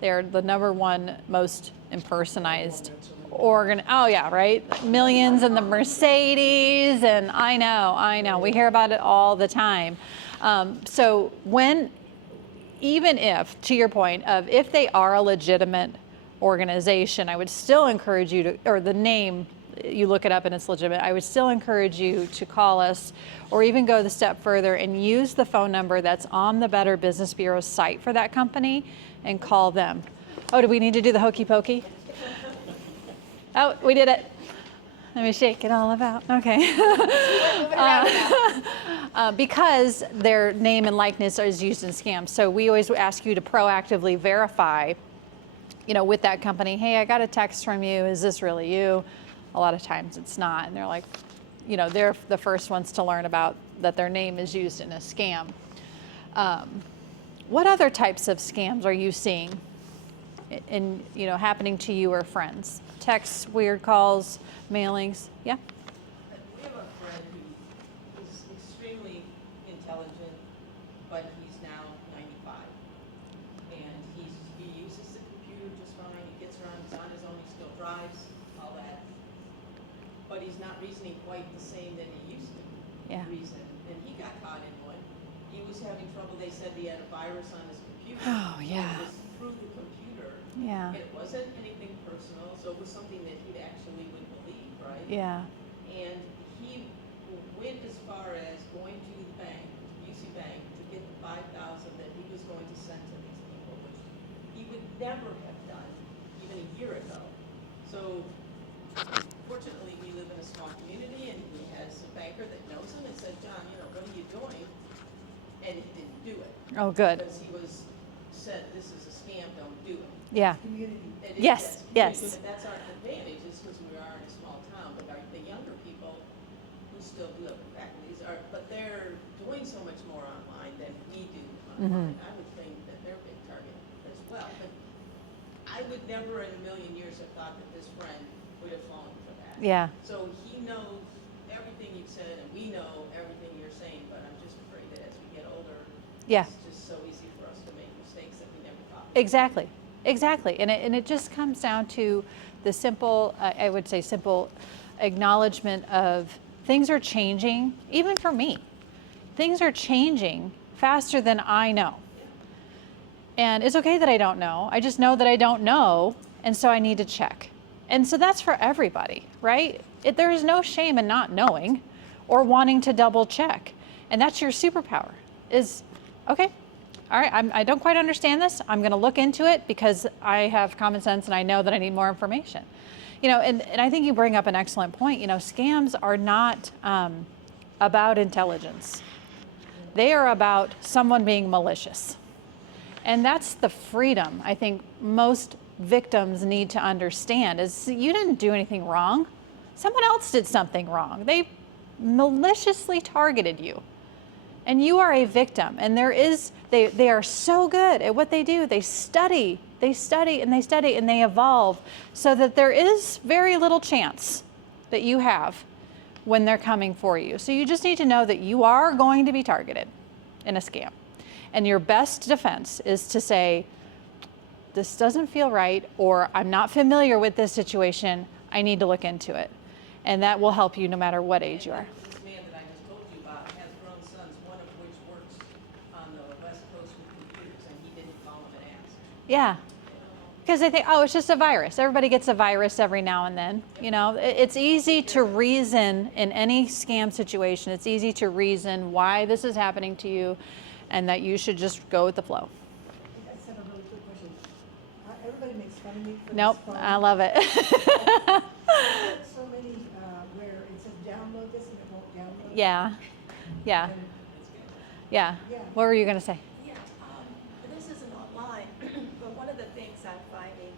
They're the number one most impersonized organ. Oh yeah, right? Millions and the Mercedes, and I know. We hear about it all the time. So even if, to your point of, if they are a legitimate organization, I would still encourage you to, or the name, you look it up and it's legitimate, I would still encourage you to call us, or even go the step further and use the phone number that's on the Better Business Bureau site for that company and call them. Oh, do we need to do the hokey pokey? Oh, we did it. Let me shake it all about. Okay. Because their name and likeness is used in scams. So we always ask you to proactively verify, with that company, hey, I got a text from you. Is this really you? A lot of times it's not. And they're like, they're the first ones to learn about that their name is used in a scam. What other types of scams are you seeing happening to you or friends? Texts, weird calls, mailings. Yeah? We have a friend who is extremely intelligent, but he's now 95. And he uses the computer just fine, he gets around, he's on his own, he still drives, all that. But he's not reasoning quite the same that he used to Yeah. reason. And he got caught in one. He was having trouble, they said he had a virus on his computer. Oh, yeah. And it was through the computer. Yeah. And it wasn't anything personal, so it was something that he'd actually would believe, right? Yeah. And he went as far as going to the bank, UC Bank, to get the $5,000 that he was going to send to these people, which he would never have done a year ago. So fortunately, we live in a small community, and he has a banker that knows him and said, John, you know, what are you doing? And he didn't do it. Oh, good. Because he said, this is a scam, don't do it. Yeah. Community. It Yes, yes, yes. But that's our advantage, is because we are in a small town, but the younger people who still do have faculties but they're doing so much more online than we do online. I would think that they're a big target as well, but I would never in a million years have thought that this friend would have fallen for that. Yeah. So he knows everything you've said, and we know everything you're saying, but I'm just afraid that as we get older, Yeah. it's just so easy for us to make mistakes that we never thought. Exactly. Exactly. And it just comes down to the simple, I would say simple acknowledgement of things are changing, even for me. Things are changing faster than I know. And it's okay that I don't know. I just know that I don't know, and so I need to check. And so that's for everybody, right? There is no shame in not knowing or wanting to double check. And that's your superpower is, okay, all right, I don't quite understand this. I'm going to look into it because I have common sense and I know that I need more information. You know, and I think you bring up an excellent point. You know, scams are not about intelligence. They are about someone being malicious. And that's the freedom I think most victims need to understand is you didn't do anything wrong. Someone else did something wrong. They maliciously targeted you. And you are a victim. And they are so good at what they do. They study, and they evolve so that there is very little chance that you have when they're coming for you. So you just need to know that you are going to be targeted in a scam. And your best defense is to say, this doesn't feel right, or I'm not familiar with this situation. I need to look into it. And that will help you no matter what age you are. This man that I just told you about has grown sons, one of which works on the West Coast with computers, and he didn't call him and ask. Yeah. Because they think, oh, it's just a virus. Everybody gets a virus every now and then. You know, it's easy to reason in any scam situation. It's easy to reason why this is happening to you and that you should just go with the flow. I just have a really quick question. Everybody makes fun of me for Nope, this phone. I love it. So many where it says download this and it won't download. Yeah, yeah, And, yeah. Yeah. What were you going to say? Yeah, this isn't online, but one of the things I'm finding,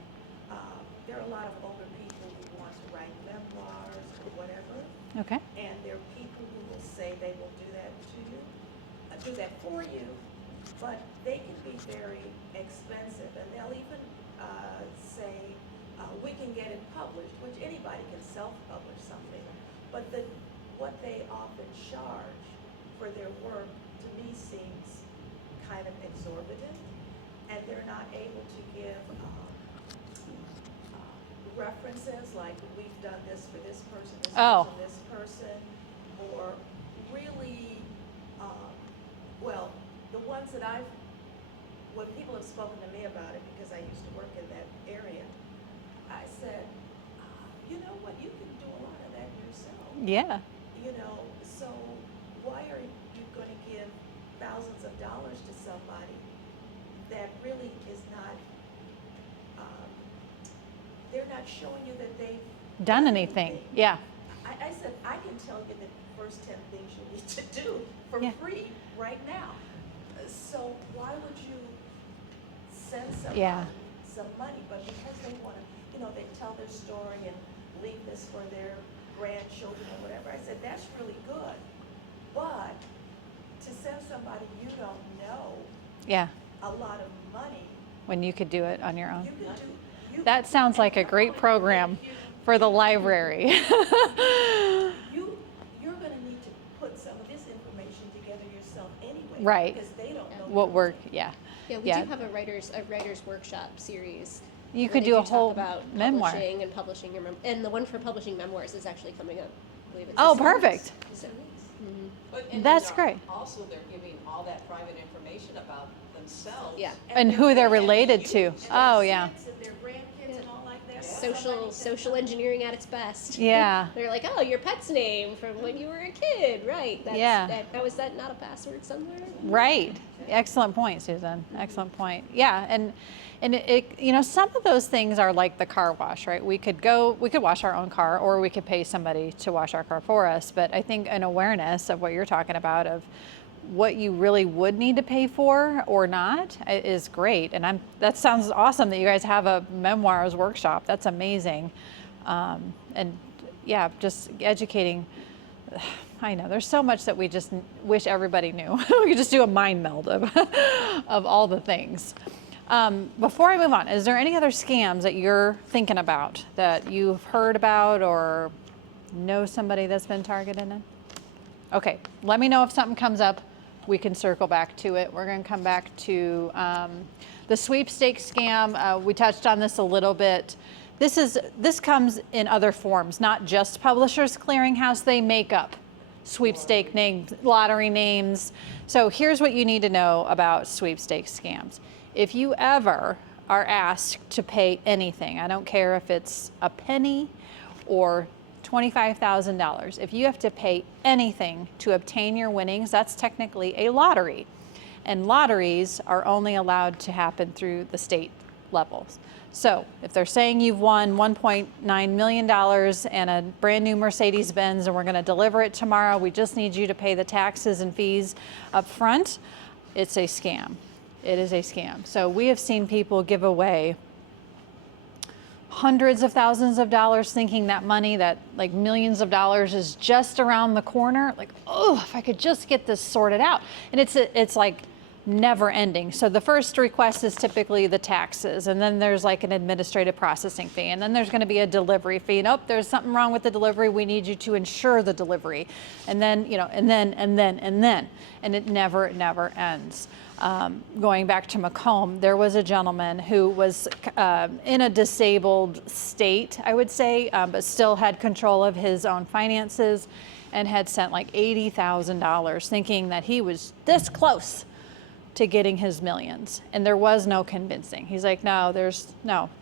there are a lot of older people who want to write memoirs or whatever, Okay. and there are people who will say they will do that to you, do that for you, but they can be very expensive, and they'll even say, we can get it published, which anybody can self-publish something, but what they often charge for their work to me seems kind of exorbitant, and they're not able to give references like we've done this for this person, this person, or really, well, the ones that when people have spoken to me about it, because I used to work in that area, I said, you know what, you can do a lot of that yourself. Yeah. You know, so why are you going to give thousands of dollars to somebody that really is not, they're not showing you that they've Done anything. Yeah. I said, I can tell you the first 10 things you need to do for Yeah. free right now. So why would you send somebody Yeah. some money? But because they want to, they tell their story and leave this for their grandchildren or whatever, I said, that's really good. But to send somebody you don't know Yeah. a lot of money, When you could do it on your own. you can do. That sounds like a great program for the library. You're going to need to put some of this information together yourself anyway. Right. Because they don't know What work? Yeah. Yeah, we do have a writer's workshop series. You where could they do a talk whole about memoir. publishing your and the one for publishing memoirs is actually coming up. I believe it's Oh, this month. perfect. So, And That's then great. Also, they're giving all that private information about themselves. yeah. And who they're related to. And Oh, their yeah. kids and their grandkids and all like that. social engineering at its best. Yeah. They're like, oh, your pet's name from when you were a kid, right? Yeah. Now, is that not a password somewhere? Right. Excellent point, Susan. Excellent point. Yeah, and it you know, some of those things are like the car wash, right? We could wash our own car, or we could pay somebody to wash our car for us. But I think an awareness of what you're talking about, of what you really would need to pay for or not, is great. And that sounds awesome that you guys have a memoirs workshop. That's amazing. And yeah, just educating. I know there's so much that we just wish everybody knew. We could just do a mind meld of all the things. Before I move on, is there any other scams that you're thinking about that you've heard about or know somebody that's been targeted in? Okay, let me know if something comes up. We can circle back to it. We're going to come back to the sweepstakes scam. We touched on this a little bit. This comes in other forms, not just Publishers Clearinghouse. They make up sweepstake names, lottery names. So here's what you need to know about sweepstakes scams. If you ever are asked to pay anything, I don't care if it's a penny or $25,000, if you have to pay anything to obtain your winnings, that's technically a lottery. And lotteries are only allowed to happen through the state levels. So if they're saying you've won $1.9 million and a brand new Mercedes-Benz and we're going to deliver it tomorrow, we just need you to pay the taxes and fees up front, it's a scam. It is a scam. So we have seen people give away hundreds of thousands of dollars thinking that money, that like millions of dollars, is just around the corner. Like, oh, if I could just get this sorted out. And it's like never ending. So the first request is typically the taxes, and then there's like an administrative processing fee, and then there's going to be a delivery fee. Nope, there's something wrong with the delivery. We need you to insure the delivery. And then, you know, and then, and it never ends. Going back to Macomb, there was a gentleman who was in a disabled state, I would say, but still had control of his own finances, and had sent like $80,000 thinking that he was this close to getting his millions. And there was no convincing. He's like, no,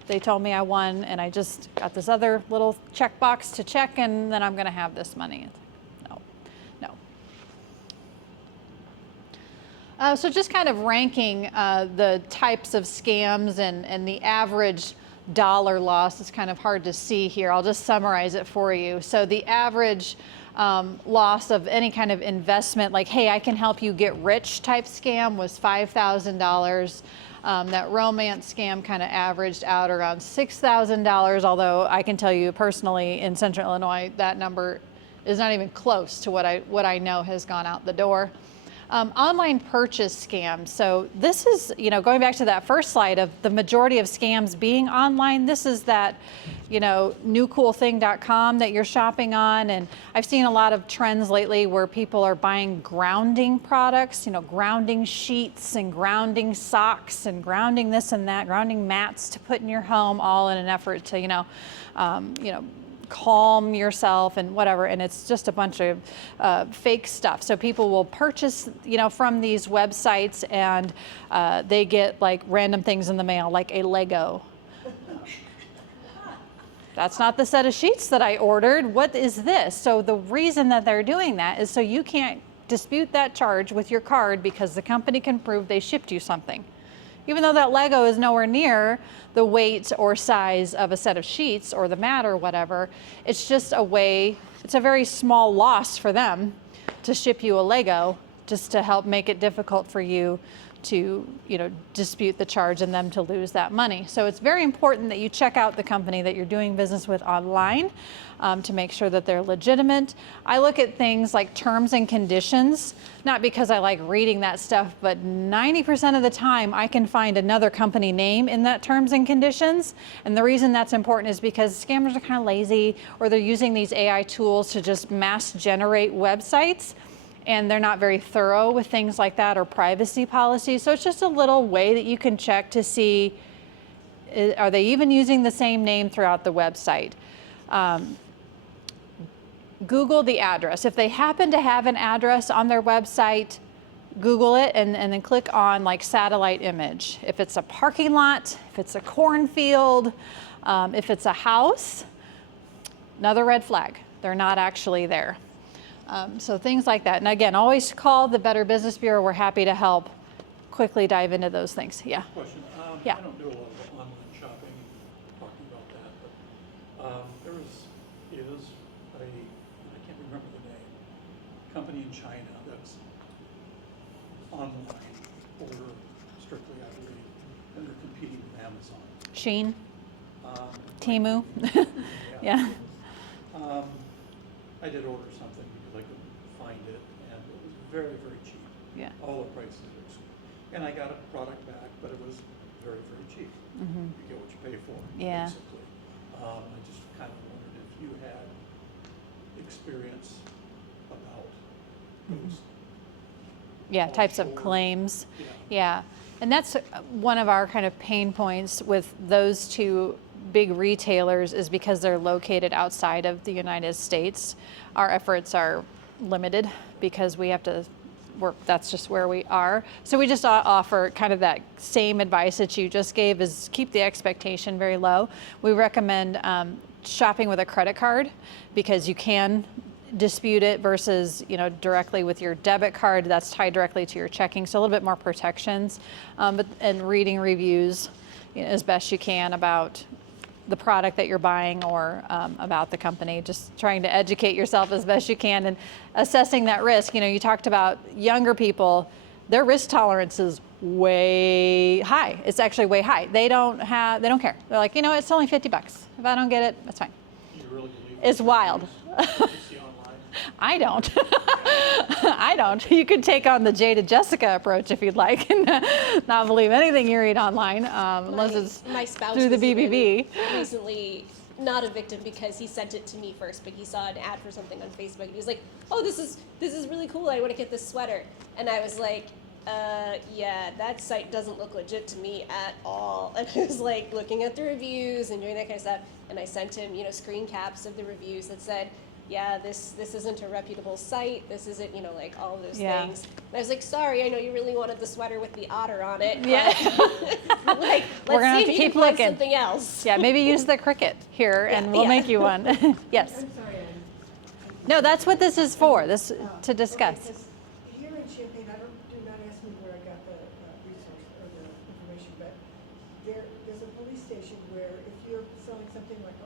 they told me I won, and I just got this other little checkbox to check, and then I'm going to have this money. No. So just kind of ranking the types of scams and the average dollar loss is kind of hard to see here. I'll just summarize it for you. So the average loss of any kind of investment, like, hey, I can help you get rich type scam, was $5,000. That romance scam kind of averaged out around $6,000, although I can tell you personally in Central Illinois, that number is not even close to what I know has gone out the door. Online purchase scams. So this is, you know, going back to that first slide of the majority of scams being online, this is that, you know, newcoolthing.com that you're shopping on. And I've seen a lot of trends lately where people are buying grounding products, you know, grounding sheets and grounding socks and grounding this and that, grounding mats to put in your home, all in an effort to, calm yourself and whatever, and it's just a bunch of fake stuff. So people will purchase, from these websites, and they get like random things in the mail, like a Lego. That's not the set of sheets that I ordered. What is this? So the reason that they're doing that is so you can't dispute that charge with your card, because the company can prove they shipped you something. Even though that Lego is nowhere near the weight or size of a set of sheets or the mat or whatever, it's just a way, it's a very small loss for them to ship you a Lego, just to help make it difficult for you to, dispute the charge and them to lose that money. So it's very important that you check out the company that you're doing business with online to make sure that they're legitimate. I look at things like terms and conditions, not because I like reading that stuff, but 90% of the time I can find another company name in that terms and conditions. And the reason that's important is because scammers are kind of lazy, or they're using these AI tools to just mass generate websites, and they're not very thorough with things like that, or privacy policies. So it's just a little way that you can check to see, are they even using the same name throughout the website? Google the address. If they happen to have an address on their website, Google it and then click on like satellite image. If it's a parking lot, if it's a cornfield, If it's a house, another red flag. They're not actually there. So things like that. And again, always call the Better Business Bureau. We're happy to help quickly dive into those things. Yeah. Question. Yeah. I don't do a lot of online shopping, talking about that, but there is a, I can't remember the name, company in China that's online order strictly, I believe, and they're competing with Amazon. Sheen, Temu. Timu. Yeah. I did order something because I couldn't find it, and it was very, very cheap. Yeah. All the prices were, and I got a product back, but it was very, very cheap. Mm-hmm. You get what you pay for, Yeah. basically. I just kind of wondered if you had experience about those. Yeah, types of offshore- claims. Yeah. Yeah, and that's one of our kind of pain points with those two big retailers is because they're located outside of the United States. Our efforts are limited because we have to work, that's just where we are. So we just offer kind of that same advice that you just gave, is keep the expectation very low. We recommend shopping with a credit card because you can dispute it versus, you know, directly with your debit card that's tied directly to your checking. So a little bit more protections, and reading reviews, you know, as best you can about the product that you're buying or about the company. Just trying to educate yourself as best you can and assessing that risk. You know, you talked about younger people, their risk tolerance is way high. It's actually way high. They don't care. They're like, you know, it's only $50. If I don't get it, that's fine. You really believe It's those wild. reviews that you see online? I don't. I don't. You could take on the Jada Jessica approach if you'd like and not believe anything you read online, unless it's my spouse through the was even BBB. recently not a victim because he sent it to me first, but he saw an ad for something on Facebook and he was like, "Oh, this is really cool. I want to get this sweater." And I was like, yeah, that site doesn't look legit to me at all." And I was like looking at the reviews and doing that kind of stuff. And I sent him, you know, screen caps of the reviews that said, "Yeah, this isn't a reputable site. This isn't, you know, like all of those Yeah. things." And I was like, "Sorry, I know you really wanted the sweater with the otter on it. Yeah. But, like, We're gonna let's see have if to you keep can find looking. something else." Yeah, maybe use the cricket here and we'll yeah. make you one. Yes. I'm sorry, No, that's what this is for, this to Okay, discuss. 'cause here in Champaign, do not ask me where I got the resource or the information, but there's a police station where if you're selling something like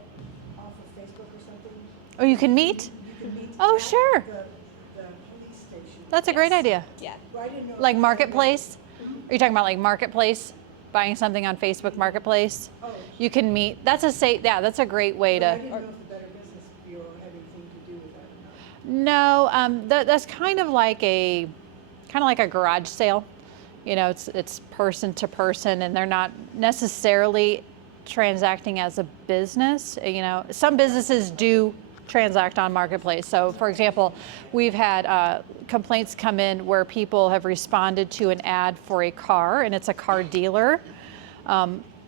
off of Facebook or something. Oh, you can meet? You can meet. Oh, at sure. The police station. That's a great Yes. idea. Yeah. Well, I didn't know if Like that was- Marketplace? Are you talking about like Marketplace? Buying something on Facebook Marketplace? Oh, You can meet, that's a great way but I to. didn't know if the Better Business Bureau had anything to do with that or not. No, that's kind of like a garage sale. You know, it's person to person, and they're not necessarily transacting as a business. You know, some businesses do transact on Marketplace. So, for example, we've had complaints come in where people have responded to an ad for a car, and it's a car dealer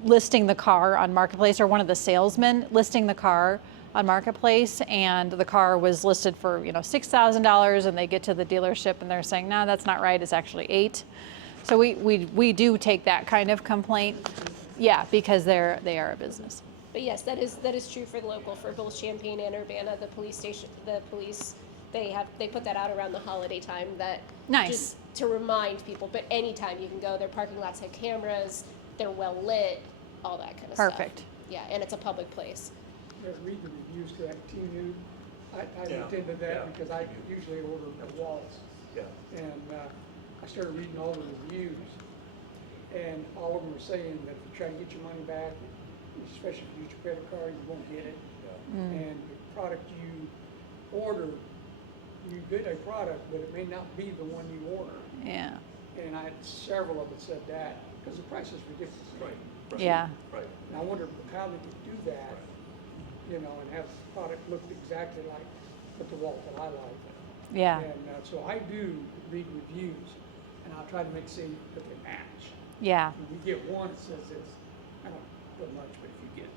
listing the car on Marketplace, or one of the salesmen listing the car on Marketplace, and the car was listed for, you know, $6,000, and they get to the dealership and they're saying, "No, that's not right. It's actually $8,000." So we do take that kind of complaint, yeah, because they are a business. But yes, that is true for the local, for both Champaign and Urbana. The police station, they put that out around the holiday time. That Nice. just to remind people. But anytime you can go, their parking lots have cameras. They're well lit, all that kind of stuff. Perfect. Yeah, and it's a public place. Yeah, read the reviews to that Temu. I Yeah, looked into yeah. that because I usually order the walls. Yeah. And I started reading all the reviews, and all of them were saying that if you try to get your money back, especially if you use your credit card, you won't get it. And the product you order, you get a product, but it may not be the one you order. Yeah. And several of them said that, because the price is ridiculous. Right. Yeah. Right. And I wondered how they could do that, you know, and have the product look exactly like the wall that I like. Yeah. And so I do read reviews, and I'll try to make sure that they match. Yeah. When we get one that says this, I don't put much, but if you get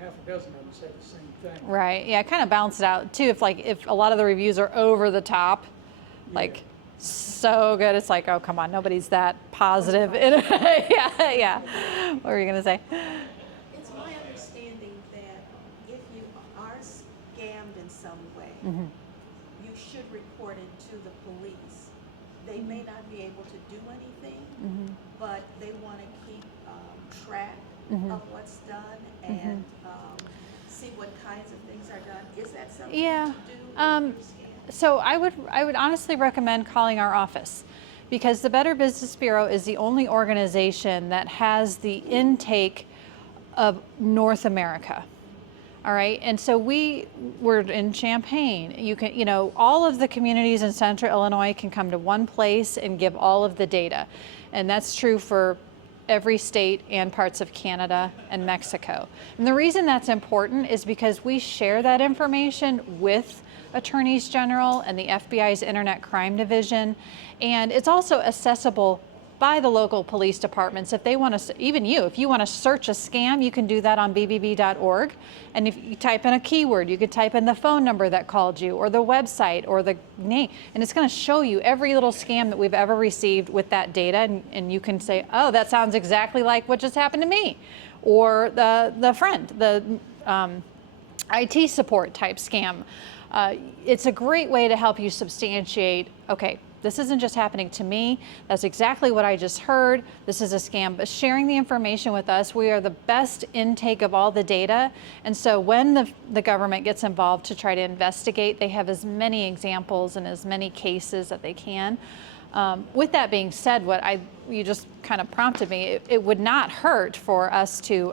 half a dozen of them say the same thing. Right. Yeah. Kind of balance it out too. If a lot of the reviews are over the top, like so good, it's like, oh, come on, nobody's that positive. Yeah. Yeah. What were you gonna say? It's my understanding you should report it to the police. They may not be able to do anything, but they want to keep track of what's done and see what kinds of things are done. Is that something Yeah. to do with your scan? So I would honestly recommend calling our office, because the Better Business Bureau is the only organization that has the intake of North America. All right, and so we're in Champaign. You can, all of the communities in Central Illinois can come to one place and give all of the data, and that's true for every state and parts of Canada and Mexico. And the reason that's important is because we share that information with attorneys general and the FBI's Internet Crime Division, and it's also accessible by the local police departments. If they want to, even if you want to search a scam, you can do that on bbb.org. And if you type in a keyword, you could type in the phone number that called you or the website or the name, and it's going to show you every little scam that we've ever received with that data. And you can say, oh, that sounds exactly like what just happened to me. Or the IT support type scam. It's a great way to help you substantiate, okay, this isn't just happening to me. That's exactly what I just heard. This is a scam. But sharing the information with us, we are the best intake of all the data. And so when the government gets involved to try to investigate, they have as many examples and as many cases that they can. With that being said, you just kind of prompted me, it would not hurt for us to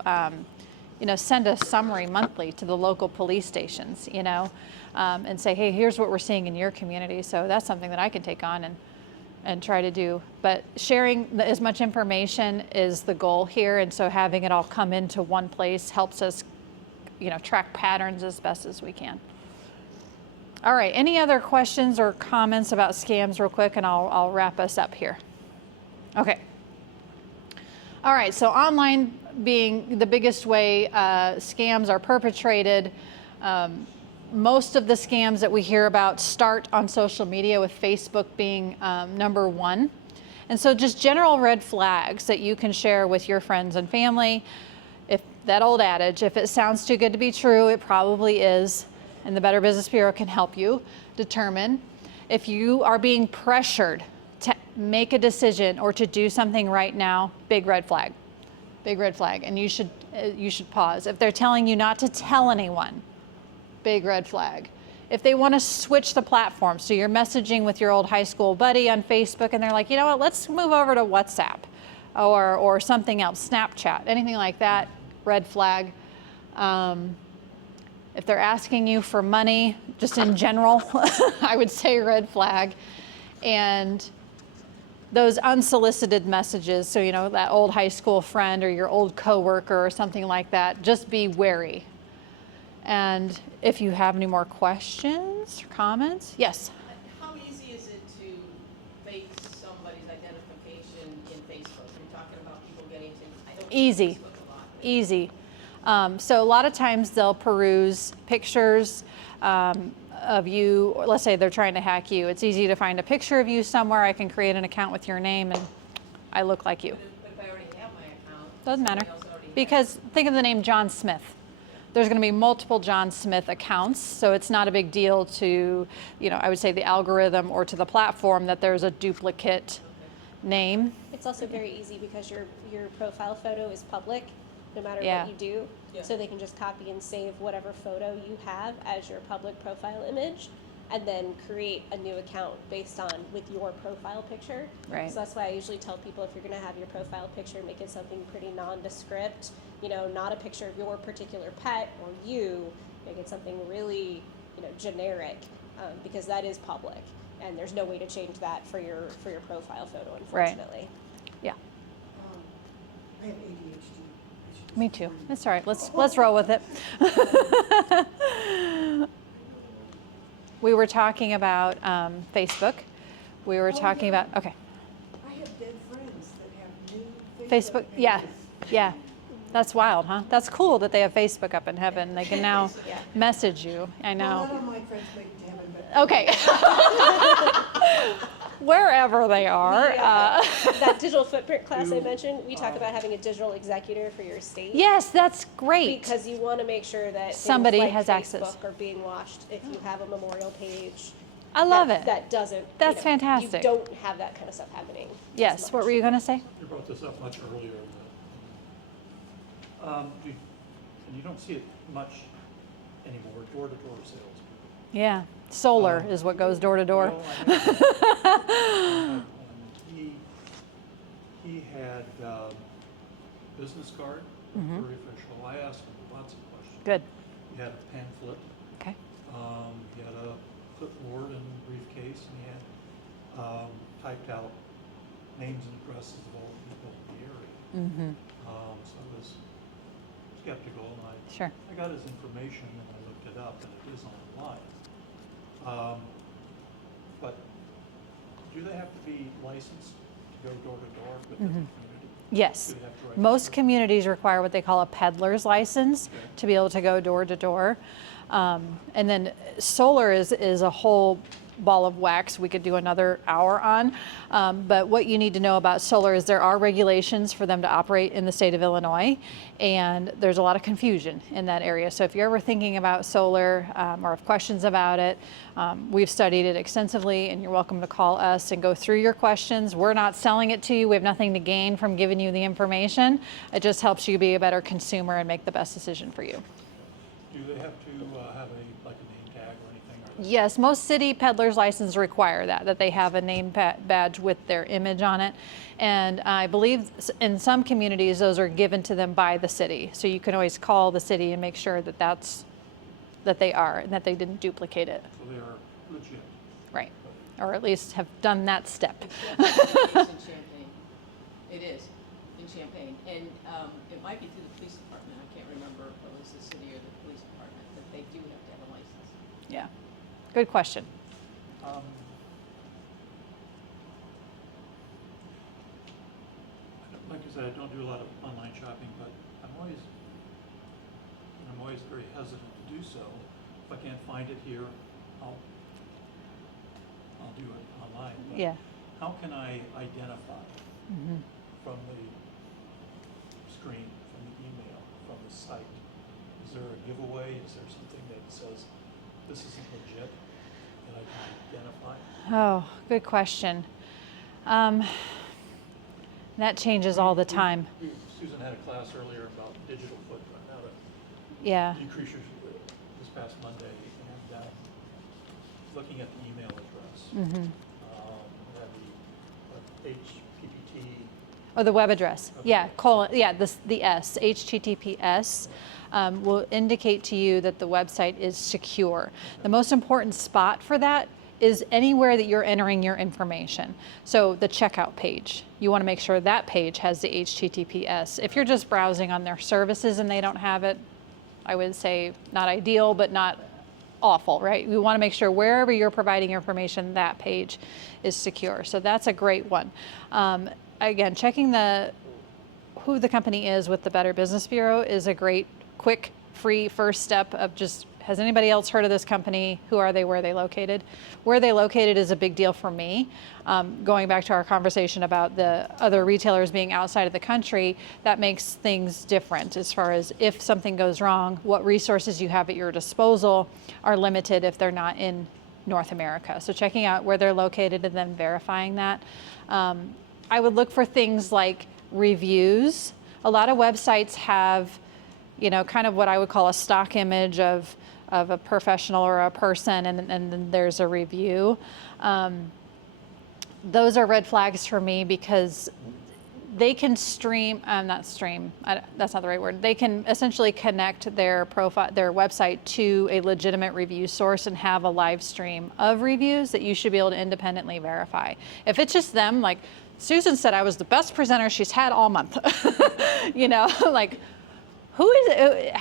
send a summary monthly to the local police stations, and say, hey, here's what we're seeing in your community. So that's something that I can take on and try to do. But sharing as much information is the goal here. And so having it all come into one place helps us, track patterns as best as we can. All right, any other questions or comments about scams real quick, and I'll wrap us up here. Okay. All right, so online being the biggest way scams are perpetrated. Most of the scams that we hear about start on social media, with Facebook being number one. And so just general red flags that you can share with your friends and family. If that old adage, if it sounds too good to be true, it probably is. And the Better Business Bureau can help you determine if you are being pressured to make a decision or to do something right now. Big red flag, and you should pause. If they're telling you not to tell anyone, big red flag. If they want to switch the platform, so you're messaging with your old high school buddy on Facebook and they're like, you know what, let's move over to WhatsApp or something else, Snapchat, anything like that, red flag. If they're asking you for money, just in general, I would say red flag. And those unsolicited messages, so that old high school friend or your old coworker or something like that, just be wary. And if you have any more questions or comments, yes? How easy is it to fake somebody's identification in Facebook? You're talking about people getting to, I don't use Easy. Facebook a lot. Easy. So a lot of times they'll peruse pictures of you. Let's say they're trying to hack you. It's easy to find a picture of you somewhere. I can create an account with your name and I look like you. But if I already have my account. Doesn't matter. somebody else already has Because think of the name John Smith. There's going to be multiple John Smith accounts, so it's not a big deal to, I would say the algorithm or to the platform that there's a duplicate name. It's also very easy because your profile photo is public, no matter Yeah. what you do. Yeah. So they can just copy and save whatever photo you have as your public profile image, and then create a new account based on with your profile picture. Right. So that's why I usually tell people, if you're going to have your profile picture, make it something pretty nondescript. Not a picture of your particular pet or you. Make it something really, generic, because that is public, and there's no way to change that for your profile photo, unfortunately. Yeah, I have ADHD. me too. That's all right. Let's roll with it. We were talking about Facebook. We were talking about, okay, I have dead friends that have new Facebook. Yeah, pages. yeah. That's wild, huh? That's cool that they have Facebook up in heaven. They can now Yeah. message you. I Well, know. none of my friends make it to heaven, but Okay. wherever they are. That digital footprint class I mentioned, we talk about having a digital executor for your state. Yes, that's great. Because you want to make sure that Somebody things like has Facebook access. are being watched if you have a memorial page. I love that, it. That doesn't. That's fantastic. You don't have that kind of stuff happening. Yes, as what much. were you going to say? You brought this up much earlier. And you don't see it much anymore, door-to-door sales. Yeah, solar is what goes door to door. Well, he had business card, very official. I asked him lots of questions. Good. He had a pamphlet. Okay. He had a clipboard and briefcase, and he had typed out names and addresses of all the people in the area. So I was skeptical, and Sure. I got his information and I looked it up, and it is online. But do they have to be licensed to go door to door within the community? Yes. Do they have to register? Most communities require what they call a peddler's license Okay. to be able to go door to door. And then solar is a whole ball of wax we could do another hour on. But what you need to know about solar is there are regulations for them to operate in the state of Illinois, and there's a lot of confusion in that area. So if you're ever thinking about solar or have questions about it, we've studied it extensively, and you're welcome to call us and go through your questions. We're not selling it to you. We have nothing to gain from giving you the information. It just helps you be a better consumer and make the best decision for you. Do they have to have a name tag or anything? Or Yes, most city peddlers licenses require that they have a name badge with their image on it. And I believe in some communities, those are given to them by the city. So you can always call the city and make sure that that they are and that they didn't duplicate it. So they are legit. Right. Or at least have done that step. It's in Champaign. It is in Champaign, and it might be through the police department. I can't remember if it was the city or the police department, but they do have to have a license. Yeah. Good question. Like I said, I don't do a lot of online shopping, but I'm always very hesitant to do so. If I can't find it here, I'll do it online. But Yeah. how can I identify from the screen, from the email, from the site? Is there a giveaway? Is there something that says this isn't legit that I can identify? Oh, good question. That changes all the time. Susan had a class earlier about digital footprint, how to Yeah. decrease your, this past Monday, and looking at the email address. Had the HTTP. Oh, the web address. Yeah, the S, HTTPS, will indicate to you that the website is secure. The most important spot for that is anywhere that you're entering your information. So the checkout page, you want to make sure that page has the HTTPS. If you're just browsing on their services and they don't have it, I would say not ideal, but not awful, right? We want to make sure wherever you're providing your information, that page is secure. So that's a great one. Again, checking who the company is with the Better Business Bureau is a great, quick, free first step of just, has anybody else heard of this company? Who are they? Where are they located? Where they located is a big deal for me. Going back to our conversation about the other retailers being outside of the country, that makes things different as far as if something goes wrong, what resources you have at your disposal are limited if they're not in North America. So checking out where they're located and then verifying that. I would look for things like reviews. A lot of websites have, kind of what I would call a stock image of a professional or a person, and then there's a review. Those are red flags for me because they can that's not the right word. They can essentially connect their website to a legitimate review source and have a live stream of reviews that you should be able to independently verify. If it's just them, like Susan said, I was the best presenter she's had all month. Like, who is it?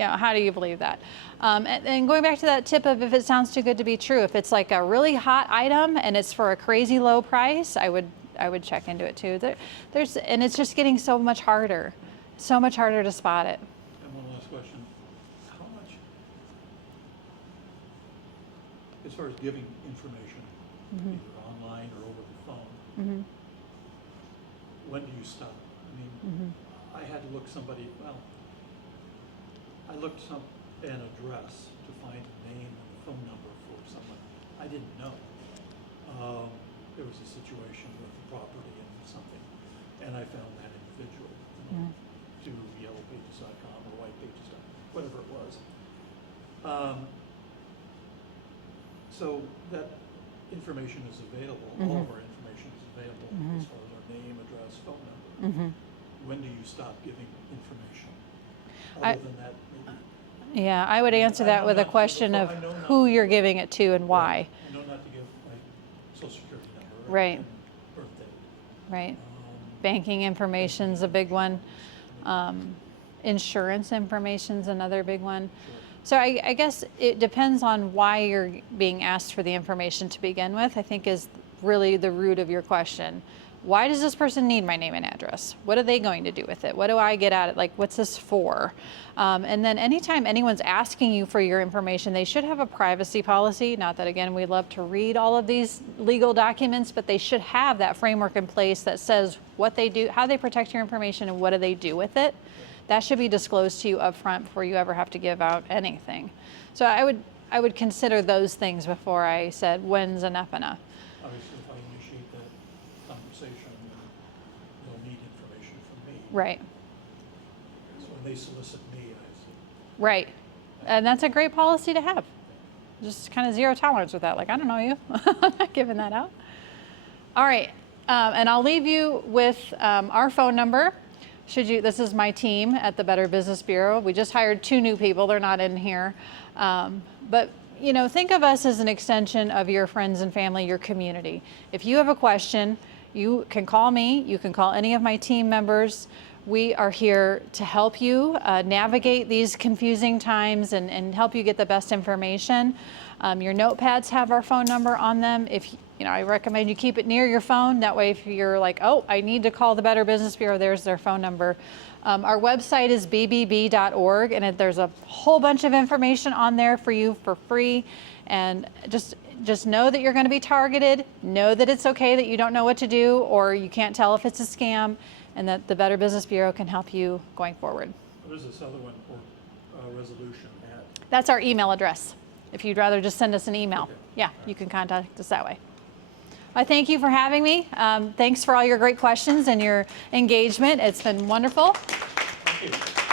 How do you believe that? And going back to that tip of if it sounds too good to be true, if it's like a really hot item and it's for a crazy low price, I would check into it too. And it's just getting so much harder to spot it. And one last question. How much, as far as giving information, either online or over Mhm. When do you stop? I mean, Mhm. I had to look somebody, well, I looked an address to find a name and a phone number for someone I didn't know. There was a situation with the property and something, and I found that individual, to yellowpages.com or whitepages.com, whatever it was. So that information is available, all of our information is available as far as our name, address, phone number. When do you stop giving information? Other than that, maybe. Yeah, I would answer I that know with a not to give question a of phone- I know not who to you're give- giving it to and why. I know not to give my social security number. Right. And birthday. Right. Um, Banking information's a big one. Insurance information's another big one. Sure. So I guess it depends on why you're being asked for the information to begin with, I think is really the root of your question. Why does this person need my name and address? What are they going to do with it? What do I get out of it? Like, what's this for? And then anytime anyone's asking you for your information, they should have a privacy policy. Not that, again, we love to read all of these legal documents, but they should have that framework in place that says what they do, how they protect your information, and what do they do with it. That should be disclosed to you up front before you ever have to give out anything. So I would consider those things before I said when's enough enough. Obviously, if I initiate that conversation, then they'll need information from me. Right. So when they solicit me, I say, Right. And that's a great policy to have. Just kind of zero tolerance with that. Like, I don't know you. I'm not giving that out. All right. And I'll leave you with our phone number. This is my team at the Better Business Bureau. We just hired 2 new people. They're not in here. But think of us as an extension of your friends and family, your community. If you have a question, you can call me. You can call any of my team members. We are here to help you navigate these confusing times and help you get the best information. Your notepads have our phone number on them. I recommend you keep it near your phone. That way, if you're like, oh, I need to call the Better Business Bureau, there's their phone number. Our website is bbb.org, and there's a whole bunch of information on there for you for free. And just know that you're going to be targeted. Know that it's okay that you don't know what to do or you can't tell if it's a scam, and that the Better Business Bureau can help you going forward. what is this other one for, resolution at? That's our email address. If you'd rather just send us an email, Okay. yeah, you can contact us that way. I thank you for having me. Thanks for all your great questions and your engagement. It's been wonderful. Thank you.